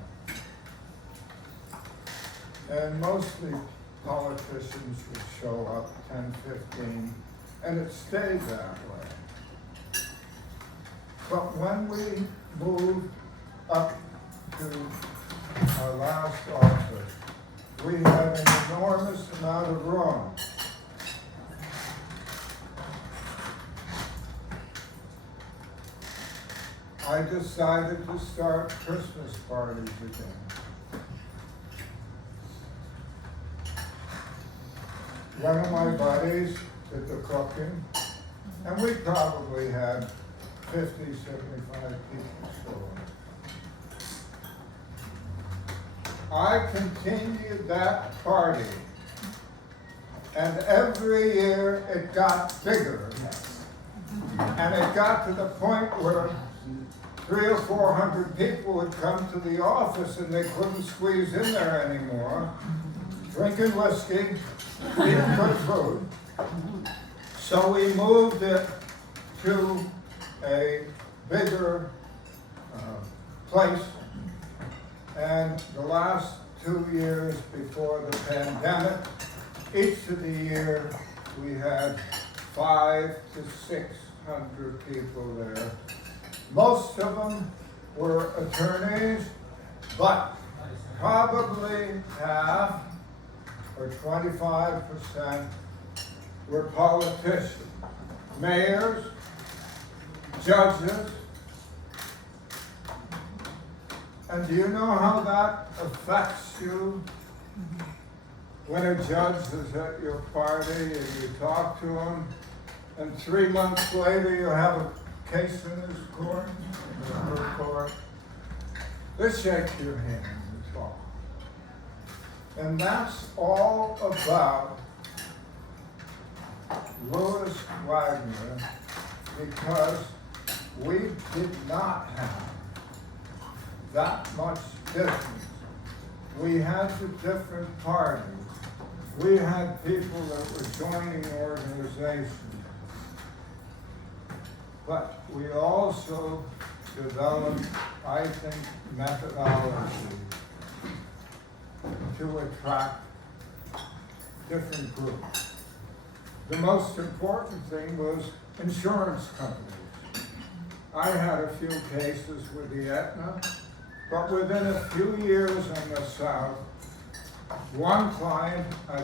And mostly politicians would show up, 10, 15, and it stayed that way. But when we moved up to our last office, we had an enormous amount of room. I decided to start Christmas parties again. One of my buddies did the cooking, and we probably had 50, 75 people show up. I continued that party, and every year it got bigger. And it got to the point where 300 or 400 people would come to the office and they couldn't squeeze in there anymore, drinking whiskey, eating good food. So we moved it to a bigger place. And the last 2 years before the pandemic, each of the years we had 500 to 600 people there. Most of them were attorneys, but probably half or 25% were politicians, mayors, judges, And do you know how that affects you? When a judge is at your party and you talk to him, and 3 months later you have a case in his court, or her court, they shake your hand and talk. And that's all about Louis Wagner, because we did not have that much business. We had the different parties. We had people that were joining organizations. But we also developed, I think, methodology to attract different groups. The most important thing was insurance companies. I had a few cases with the Aetna, but within a few years in the South, one client I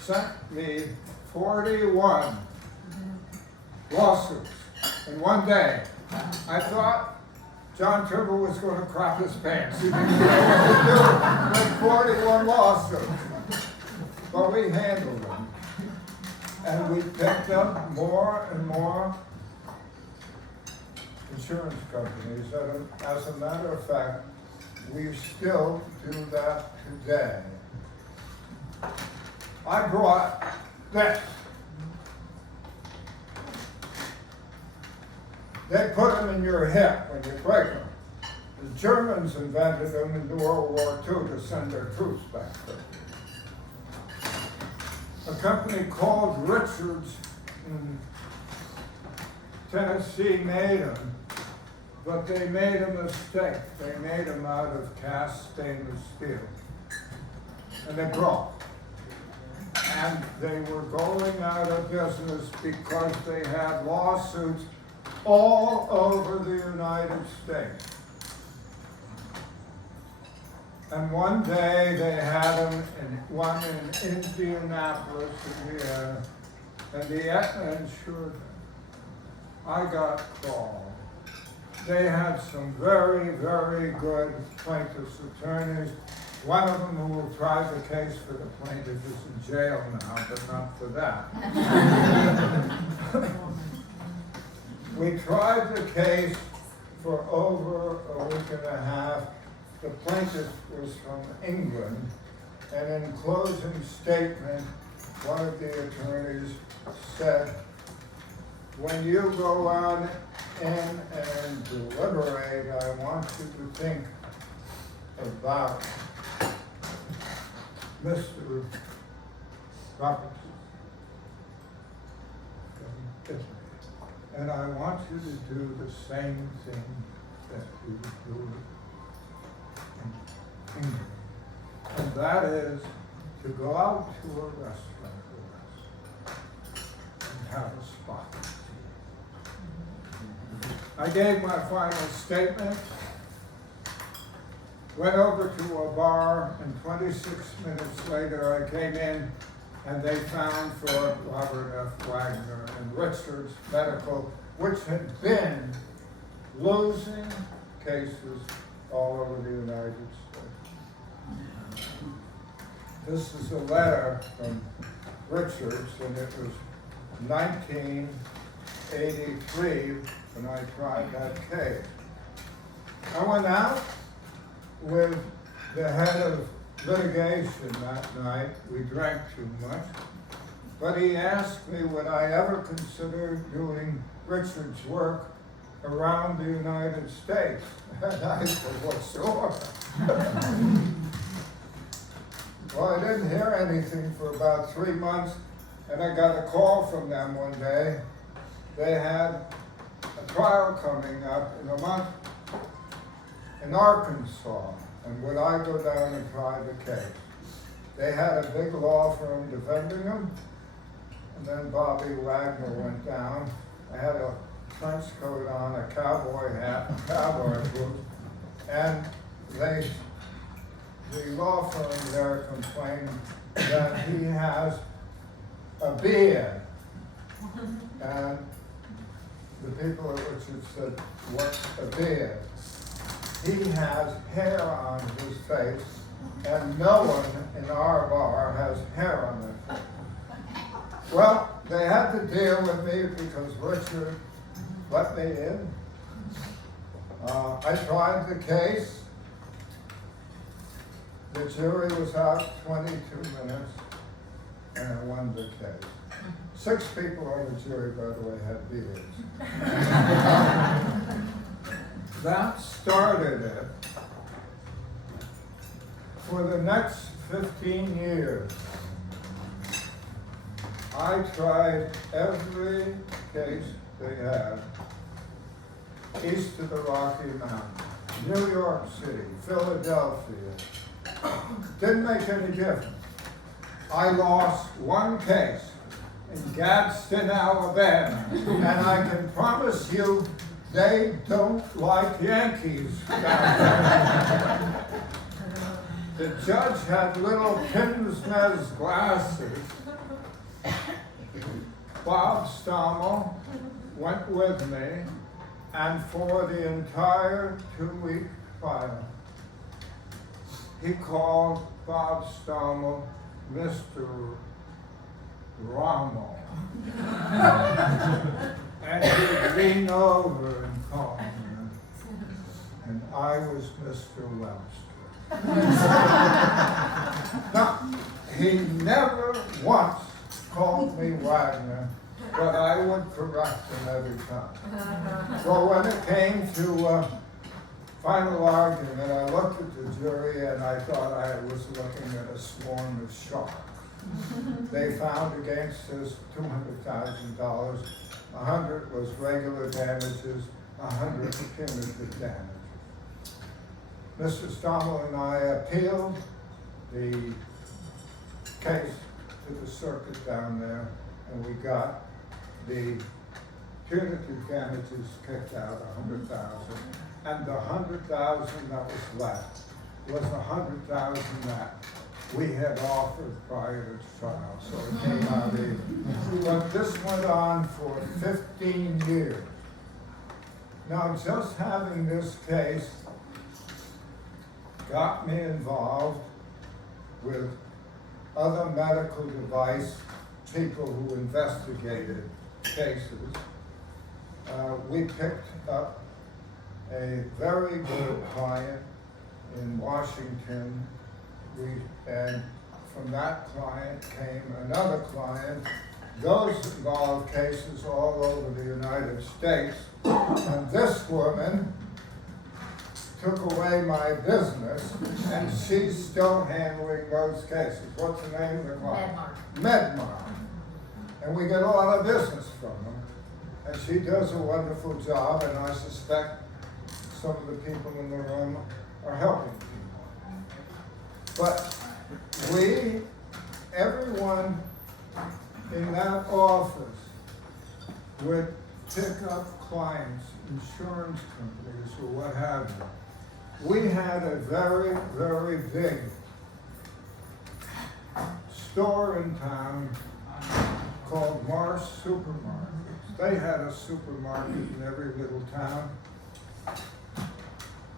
sent me 41 lawsuits in one day. I thought John Tribble was going to crap his pants. He didn't know what to do with 41 lawsuits. But we handled them. And we picked up more and more insurance companies. And as a matter of fact, we still do that today. I brought this. They put them in your hip when you break them. The Germans invented them in World War II to send their troops back there. A company called Richards in Tennessee made them, but they made a mistake. They made them out of cast stainless steel. And they broke. And they were going out of business because they had lawsuits all over the United States. And one day they had them one in Indianapolis, Indiana, and the Aetna insured them. I got called. They had some very, very good plaintiff's attorneys. One of them who will try the case for the plaintiff is in jail now, but not for that. We tried the case for over a week and a half. The plaintiff was from England, and in closing statement, one of the attorneys said, when you go on in and deliberate, I want you to think about Mr. Roberts. And I want you to do the same thing that you do in England. And that is to go out to a restaurant with us and have a spot. I gave my final statement, went over to a bar, and 26 minutes later I came in and they found for Robert F. Wagner and Richards Medical, which had been losing cases all over the United States. This is a letter from Richards, and it was 1983 when I tried that case. I went out with the head of litigation that night. We drank too much, but he asked me would I ever consider doing Richard's work around the United States. And I said, well, sure. Well, I didn't hear anything for about 3 months, and I got a call from them one day. They had a trial coming up in a month in Arkansas, and would I go down and try the case? They had a big law firm defending them, and then Bobby Wagner went down. I had a trench coat on, a cowboy hat, and cowboy boots, and the law firm there complained that he has a beard. And the people at Richards said, what's a beard? he has hair on his face, and no one in our bar has hair on their face. Well, they had to deal with me because Richard let me in. I tried the case. The jury was out 22 minutes, and I won the case. 6 people on the jury, by the way, had beards. That started it. For the next 15 years, I tried every case they had east of the Rocky Mountains, New York City, Philadelphia. Didn't make any difference. I lost one case in Gadsden, Alabama, and I can promise you they don't like Yankees down there. The judge had little pince-nez glasses. Bob Stommel went with me, and for the entire 2-week trial, he called Bob Stommel Mr. Rommel. And he'd lean over and call me, and I was Mr. Webster. Now, he never once called me Wagner, but I would correct him every time. So when it came to final argument, I looked at the jury and I thought I was looking at a swarm of sharks. They found against us $200,000. 100 was regular damages, 100 punitive damages. Mr. Stommel and I appealed the case to the circuit down there, and we got the punitive damages kicked out, 100,000, and the 100,000 that was left was 100,000 that we had offered prior to the trial, so it came out even. But this went on for 15 years. Now, just having this case got me involved with other medical device people who investigated cases. We picked up a very good client in Washington. And from that client came another client. Those involved cases all over the United States. And this woman took away my business, and she's still handling those cases. What's the name of the client? Medmar. And we get a lot of business from them. And she does a wonderful job, and I suspect some of the people in the room are helping people. But everyone in that office would pick up clients, insurance companies, or what have you. We had a very, very big store in town called Marsh Supermarkets. They had a supermarket in every little town.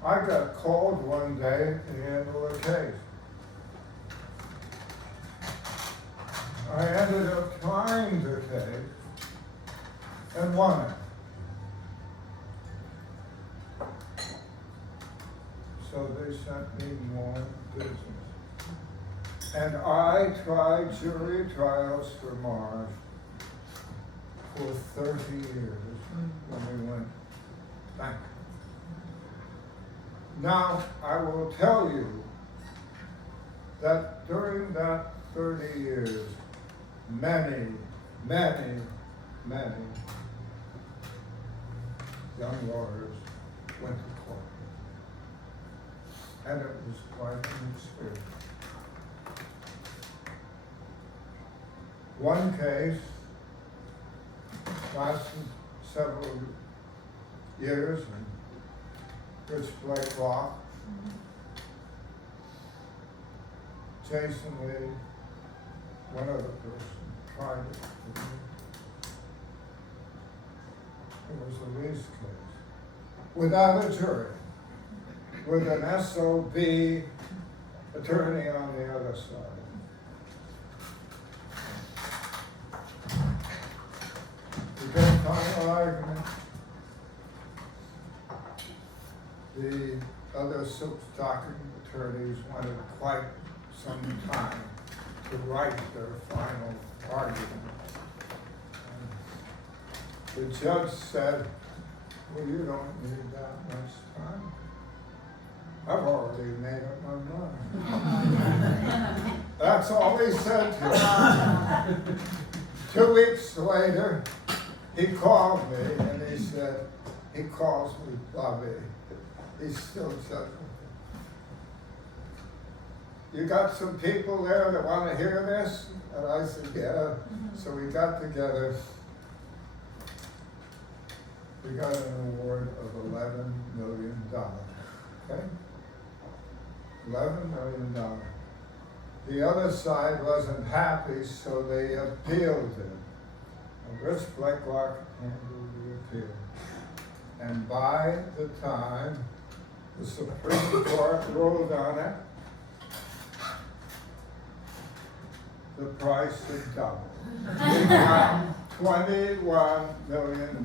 I got called one day to handle a case. I ended up trying the case and won it. So they sent me more business. And I tried jury trials for Marsh for 30 years when we went back. Now, I will tell you that during that 30 years, many young lawyers went to court. And it was quite an experience. One case lasted several years, and Rich Blakelock, Jason Lee, one other person tried it with me. It was a lease case without a jury. with an SOB attorney on the other side. You get final argument? The other silk stocking attorneys wanted quite some time to write their final argument. The judge said, well, you don't need that much time. I've already made up my mind. That's all he said to me. 2 weeks later, he called me and he said, he calls me Bobby. He's still judging. You got some people there that want to hear this? And I said, yeah. So we got together. We got an award of $11 million. Okay? $11 million. The other side wasn't happy, so they appealed it. And Rich Blakelock handled the appeal. And by the time the Supreme Court ruled on it, the price had doubled. We got $21 million.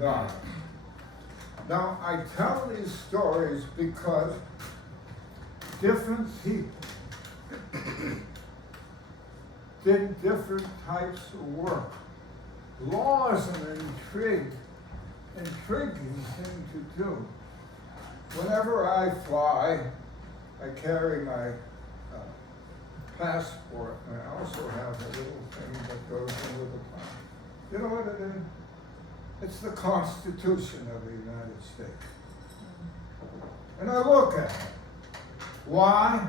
Now, I tell these stories because different people did different types of work. Law is an intriguing thing to do. Whenever I fly, I carry my passport, and I also have a little thing that goes in with the plane. You know what it is? It's the Constitution of the United States. And I look at it. Why?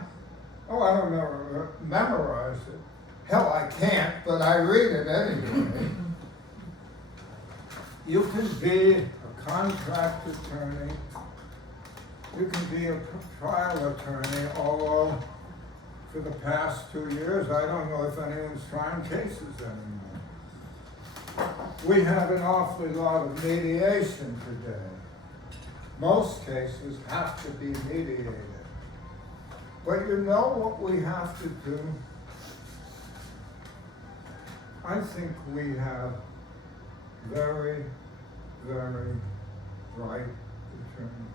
Oh, I don't know, memorize it. Hell, I can't, but I read it anyway. You can be a contract attorney. You can be a trial attorney, although for the past 2 years, I don't know if anyone's trying cases anymore. We have an awfully lot of mediation today. Most cases have to be mediated. But you know what we have to do? I think we have very, very bright attorneys.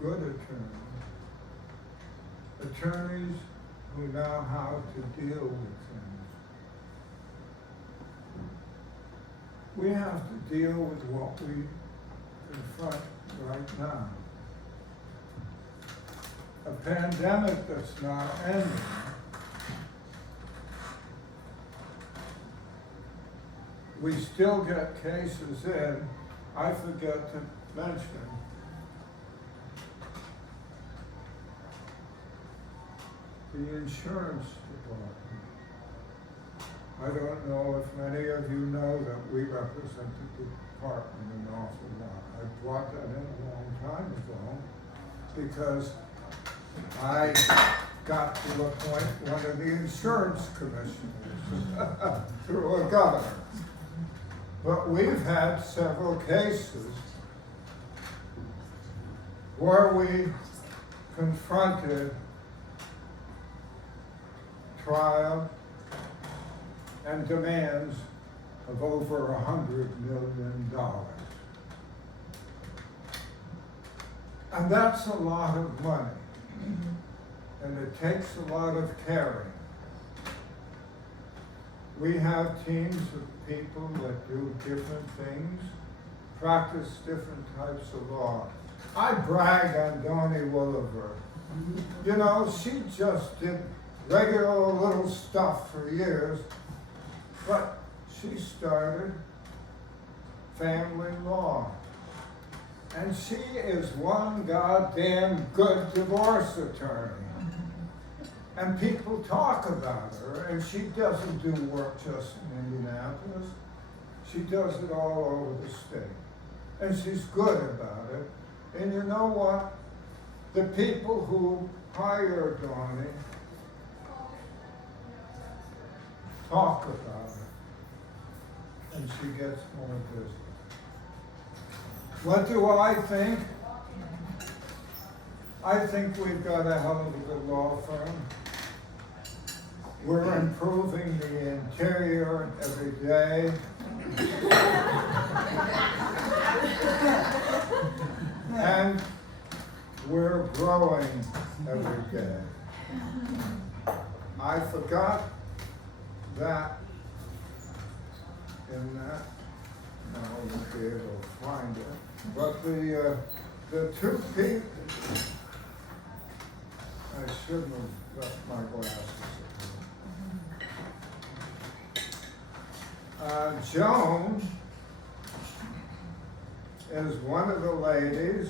Good attorneys. Attorneys who know how to deal with things. We have to deal with what we confront right now. A pandemic that's not ending. We still get cases in. I forget to mention the insurance department. I don't know if many of you know that we represent the department an awful lot. I brought that in a long time ago because I got to appoint one of the insurance commissioners through a governor. But we've had several cases where we confronted trial and demands of over $100 million. And that's a lot of money. And it takes a lot of caring. We have teams of people that do different things, practice different types of law. I brag on Donnie Wolliver. You know, she just did regular little stuff for years, but she started family law. And she is one goddamn good divorce attorney. And people talk about her, and she doesn't do work just in Indianapolis. She does it all over the state. And she's good about it. And you know what? The people who hire Donnie talk about it. And she gets more business. What do I think? I think we've got a hell of a good law firm. We're improving the interior every day. And we're growing every day. I forgot that in that, I won't be able to find it, but the two people, I shouldn't have left my glasses. Joan is one of the ladies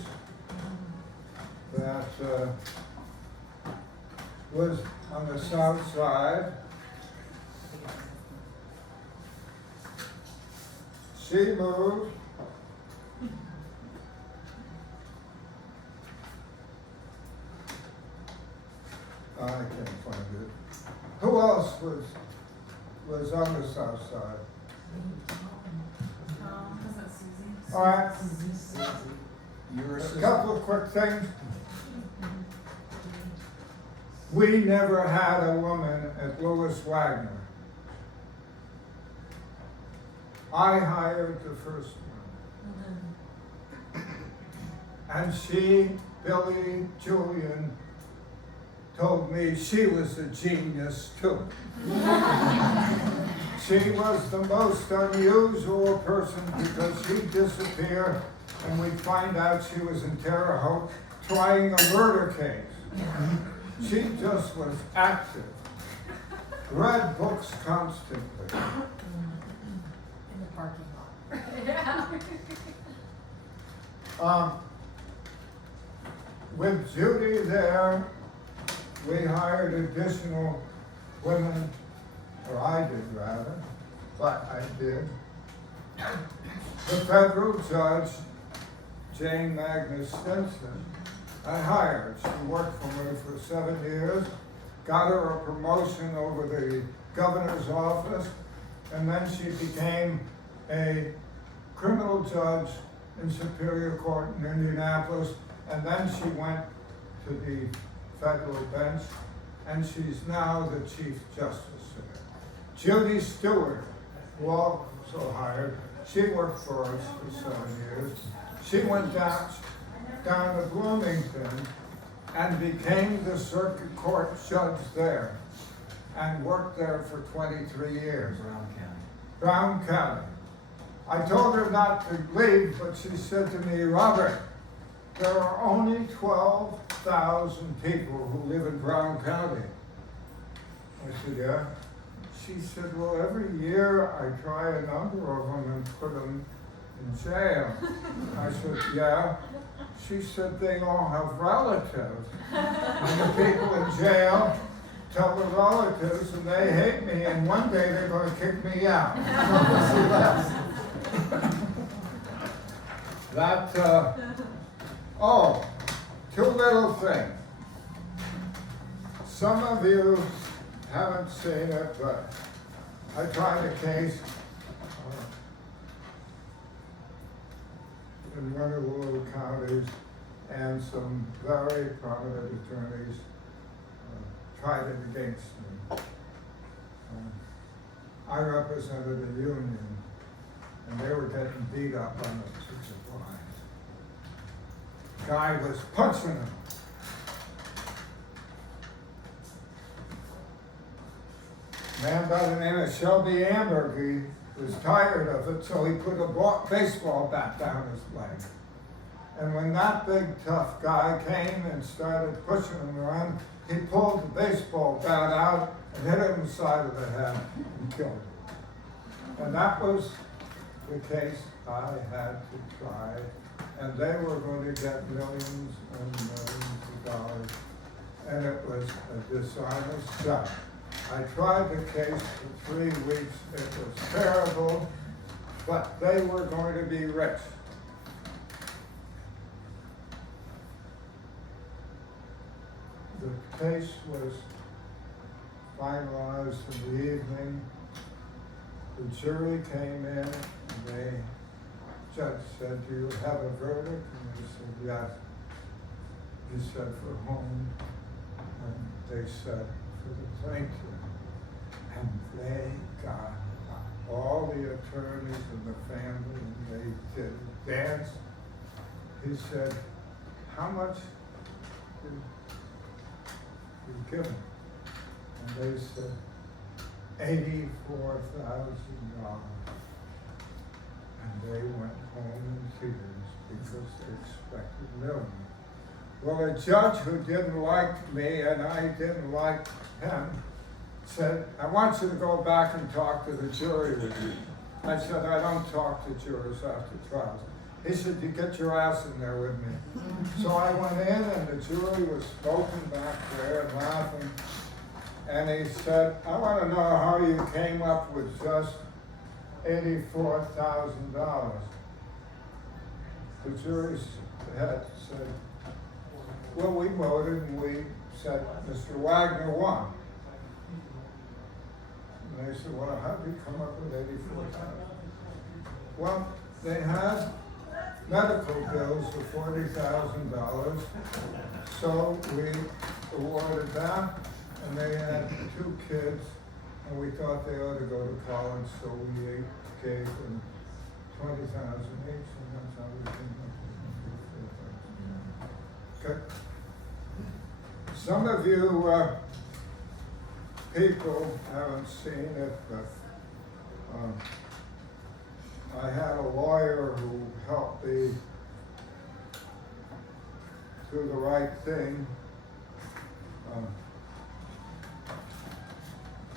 that was on the south side. She moved. I can't find it. Who else was on the south side? All right, You were a assistant. couple of quick things. We never had a woman at Lewis Wagner. I hired the first one. And she, Billy Julian, told me she was a genius too. She was the most unusual person because she'd disappear and we'd find out she was in Terre Haute trying a murder case. She just was active, read books constantly. In the parking lot. With Judy there, we hired additional women, or I did rather, but I did. The federal judge, Jane Magnus Stinson, I hired. She worked for me for 7 years, got her a promotion over the governor's office, and then she became a criminal judge in Superior Court in Indianapolis, and then she went to the federal bench, and she's now the Chief Justice there. Judy Stewart, who also hired, she worked for us for 7 years. She went down to Bloomington and became the circuit court judge there, and worked there for 23 years. Brown County. Brown County. I told her not to leave, but she said to me, Robert, there are only 12,000 people who live in Brown County. I said, yeah. She said, well, every year I try a number of them and put them in jail. I said, yeah. She said, they all have relatives. And the people in jail tell the relatives, and they hate me, and one day they're going to kick me out. Two little things. Some of you haven't seen it, but I tried a case in one of the little counties, and some very prominent attorneys tried it against me. I represented a union, and they were getting beat up on the picket lines. Guy was punching them. Man by the name of Shelby Amberg, he was tired of it, so he put a baseball bat down his leg. And when that big tough guy came and started pushing him around, he pulled the baseball bat out and hit him in the side of the head and killed him. And that was the case I had to try. And they were going to get millions and millions of dollars. And it was a dishonest job. I tried the case for 3 weeks. It was terrible, but they were going to be rich. The case was finalized in the evening. The jury came in, and the judge said, do you have a verdict? And they said, yes. he said, for whom? And they said, for the plaintiff. And they got all the attorneys and the family, and they did a dance. He said, how much did you give him? And they said, $84,000. And they went home in tears because they expected millions. Well, a judge who didn't like me and I didn't like him said, I want you to go back and talk to the jury with me. I said, I don't talk to jurors after trials. He said, you get your ass in there with me. So I went in and the jury was smoking back there and laughing. And he said, I want to know how you came up with just $84,000. The jury's head said, well, we voted and we said Mr. Wagner won. And they said, well, how did you come up with $84,000? Well, they had medical bills for $40,000, so we awarded that, and they had 2 kids, and we thought they ought to go to college, so we gave them $20,000 each, and that's how we came up with $84,000. Okay. Some of you people haven't seen it, but I had a lawyer who helped me do the right thing.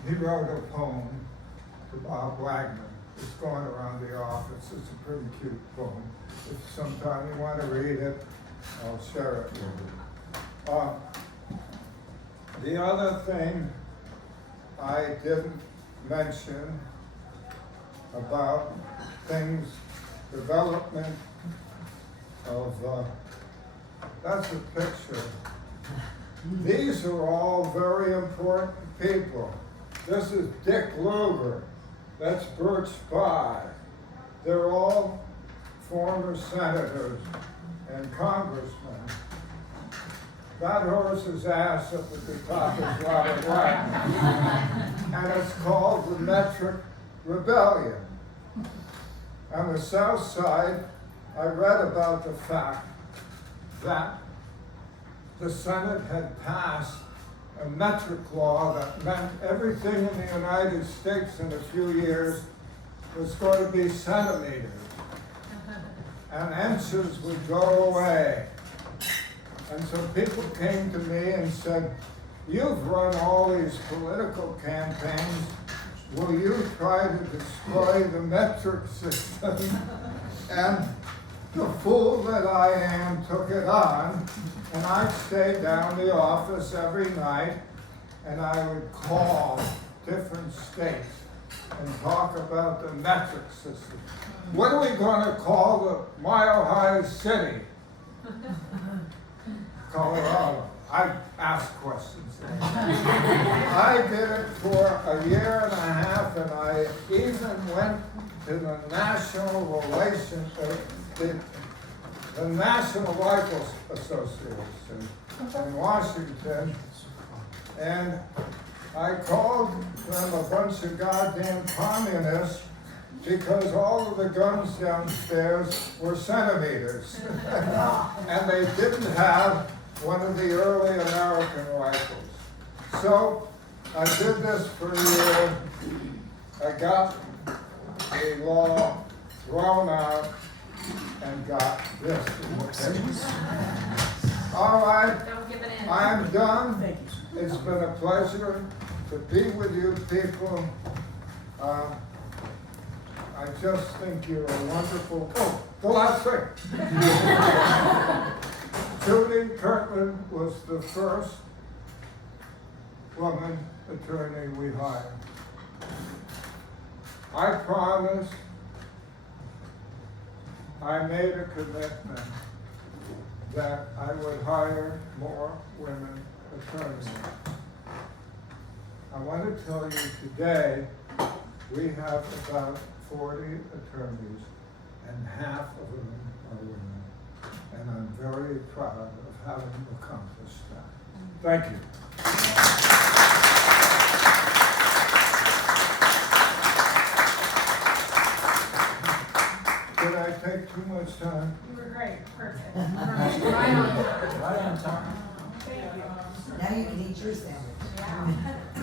He wrote a poem to Bob Wagner. It's going around the office. It's a pretty cute poem. If sometime you want to read it, I'll share it with you. The other thing I didn't mention about things, development of, that's a picture. These are all very important people. This is Dick Lugar. That's Bert Spy. They're all former senators and congressmen. That horse's ass up at the top is Robert Wagner. And it's called the Metric Rebellion. On the South Side, I read about the fact that the Senate had passed a metric law that meant everything in the United States in a few years was going to be centimeters. And inches would go away. And so people came to me and said, you've run all these political campaigns. Will you try to destroy the metric system? And the fool that I am took it on, and I'd stay down the office every night, and I would call different states and talk about the metric system. What are we going to call the Mile High City? Colorado. I asked questions. I did it for a year and a half, and I even went to the National Relations, the National Rifle Association in Washington, and I called them a bunch of goddamn communists because all of the guns downstairs were centimeters. And they didn't have one of the early American rifles. So I did this for a year. I got the law thrown out and got this in the case. All right, Don't give it in. I'm done. It's been a pleasure to be with you people. I just think you're a wonderful, oh, the last thing. Judy Kirtland was the first woman attorney we hired. I promised, I made a commitment that I would hire more women attorneys. I want to tell you today, we have about 40 attorneys, and half of them are women. And I'm very proud of having accomplished that. Thank you. Did I take too much time? You were great, perfect. Right on time. Right on time. Thank you. Now you can eat your sandwich. Yeah.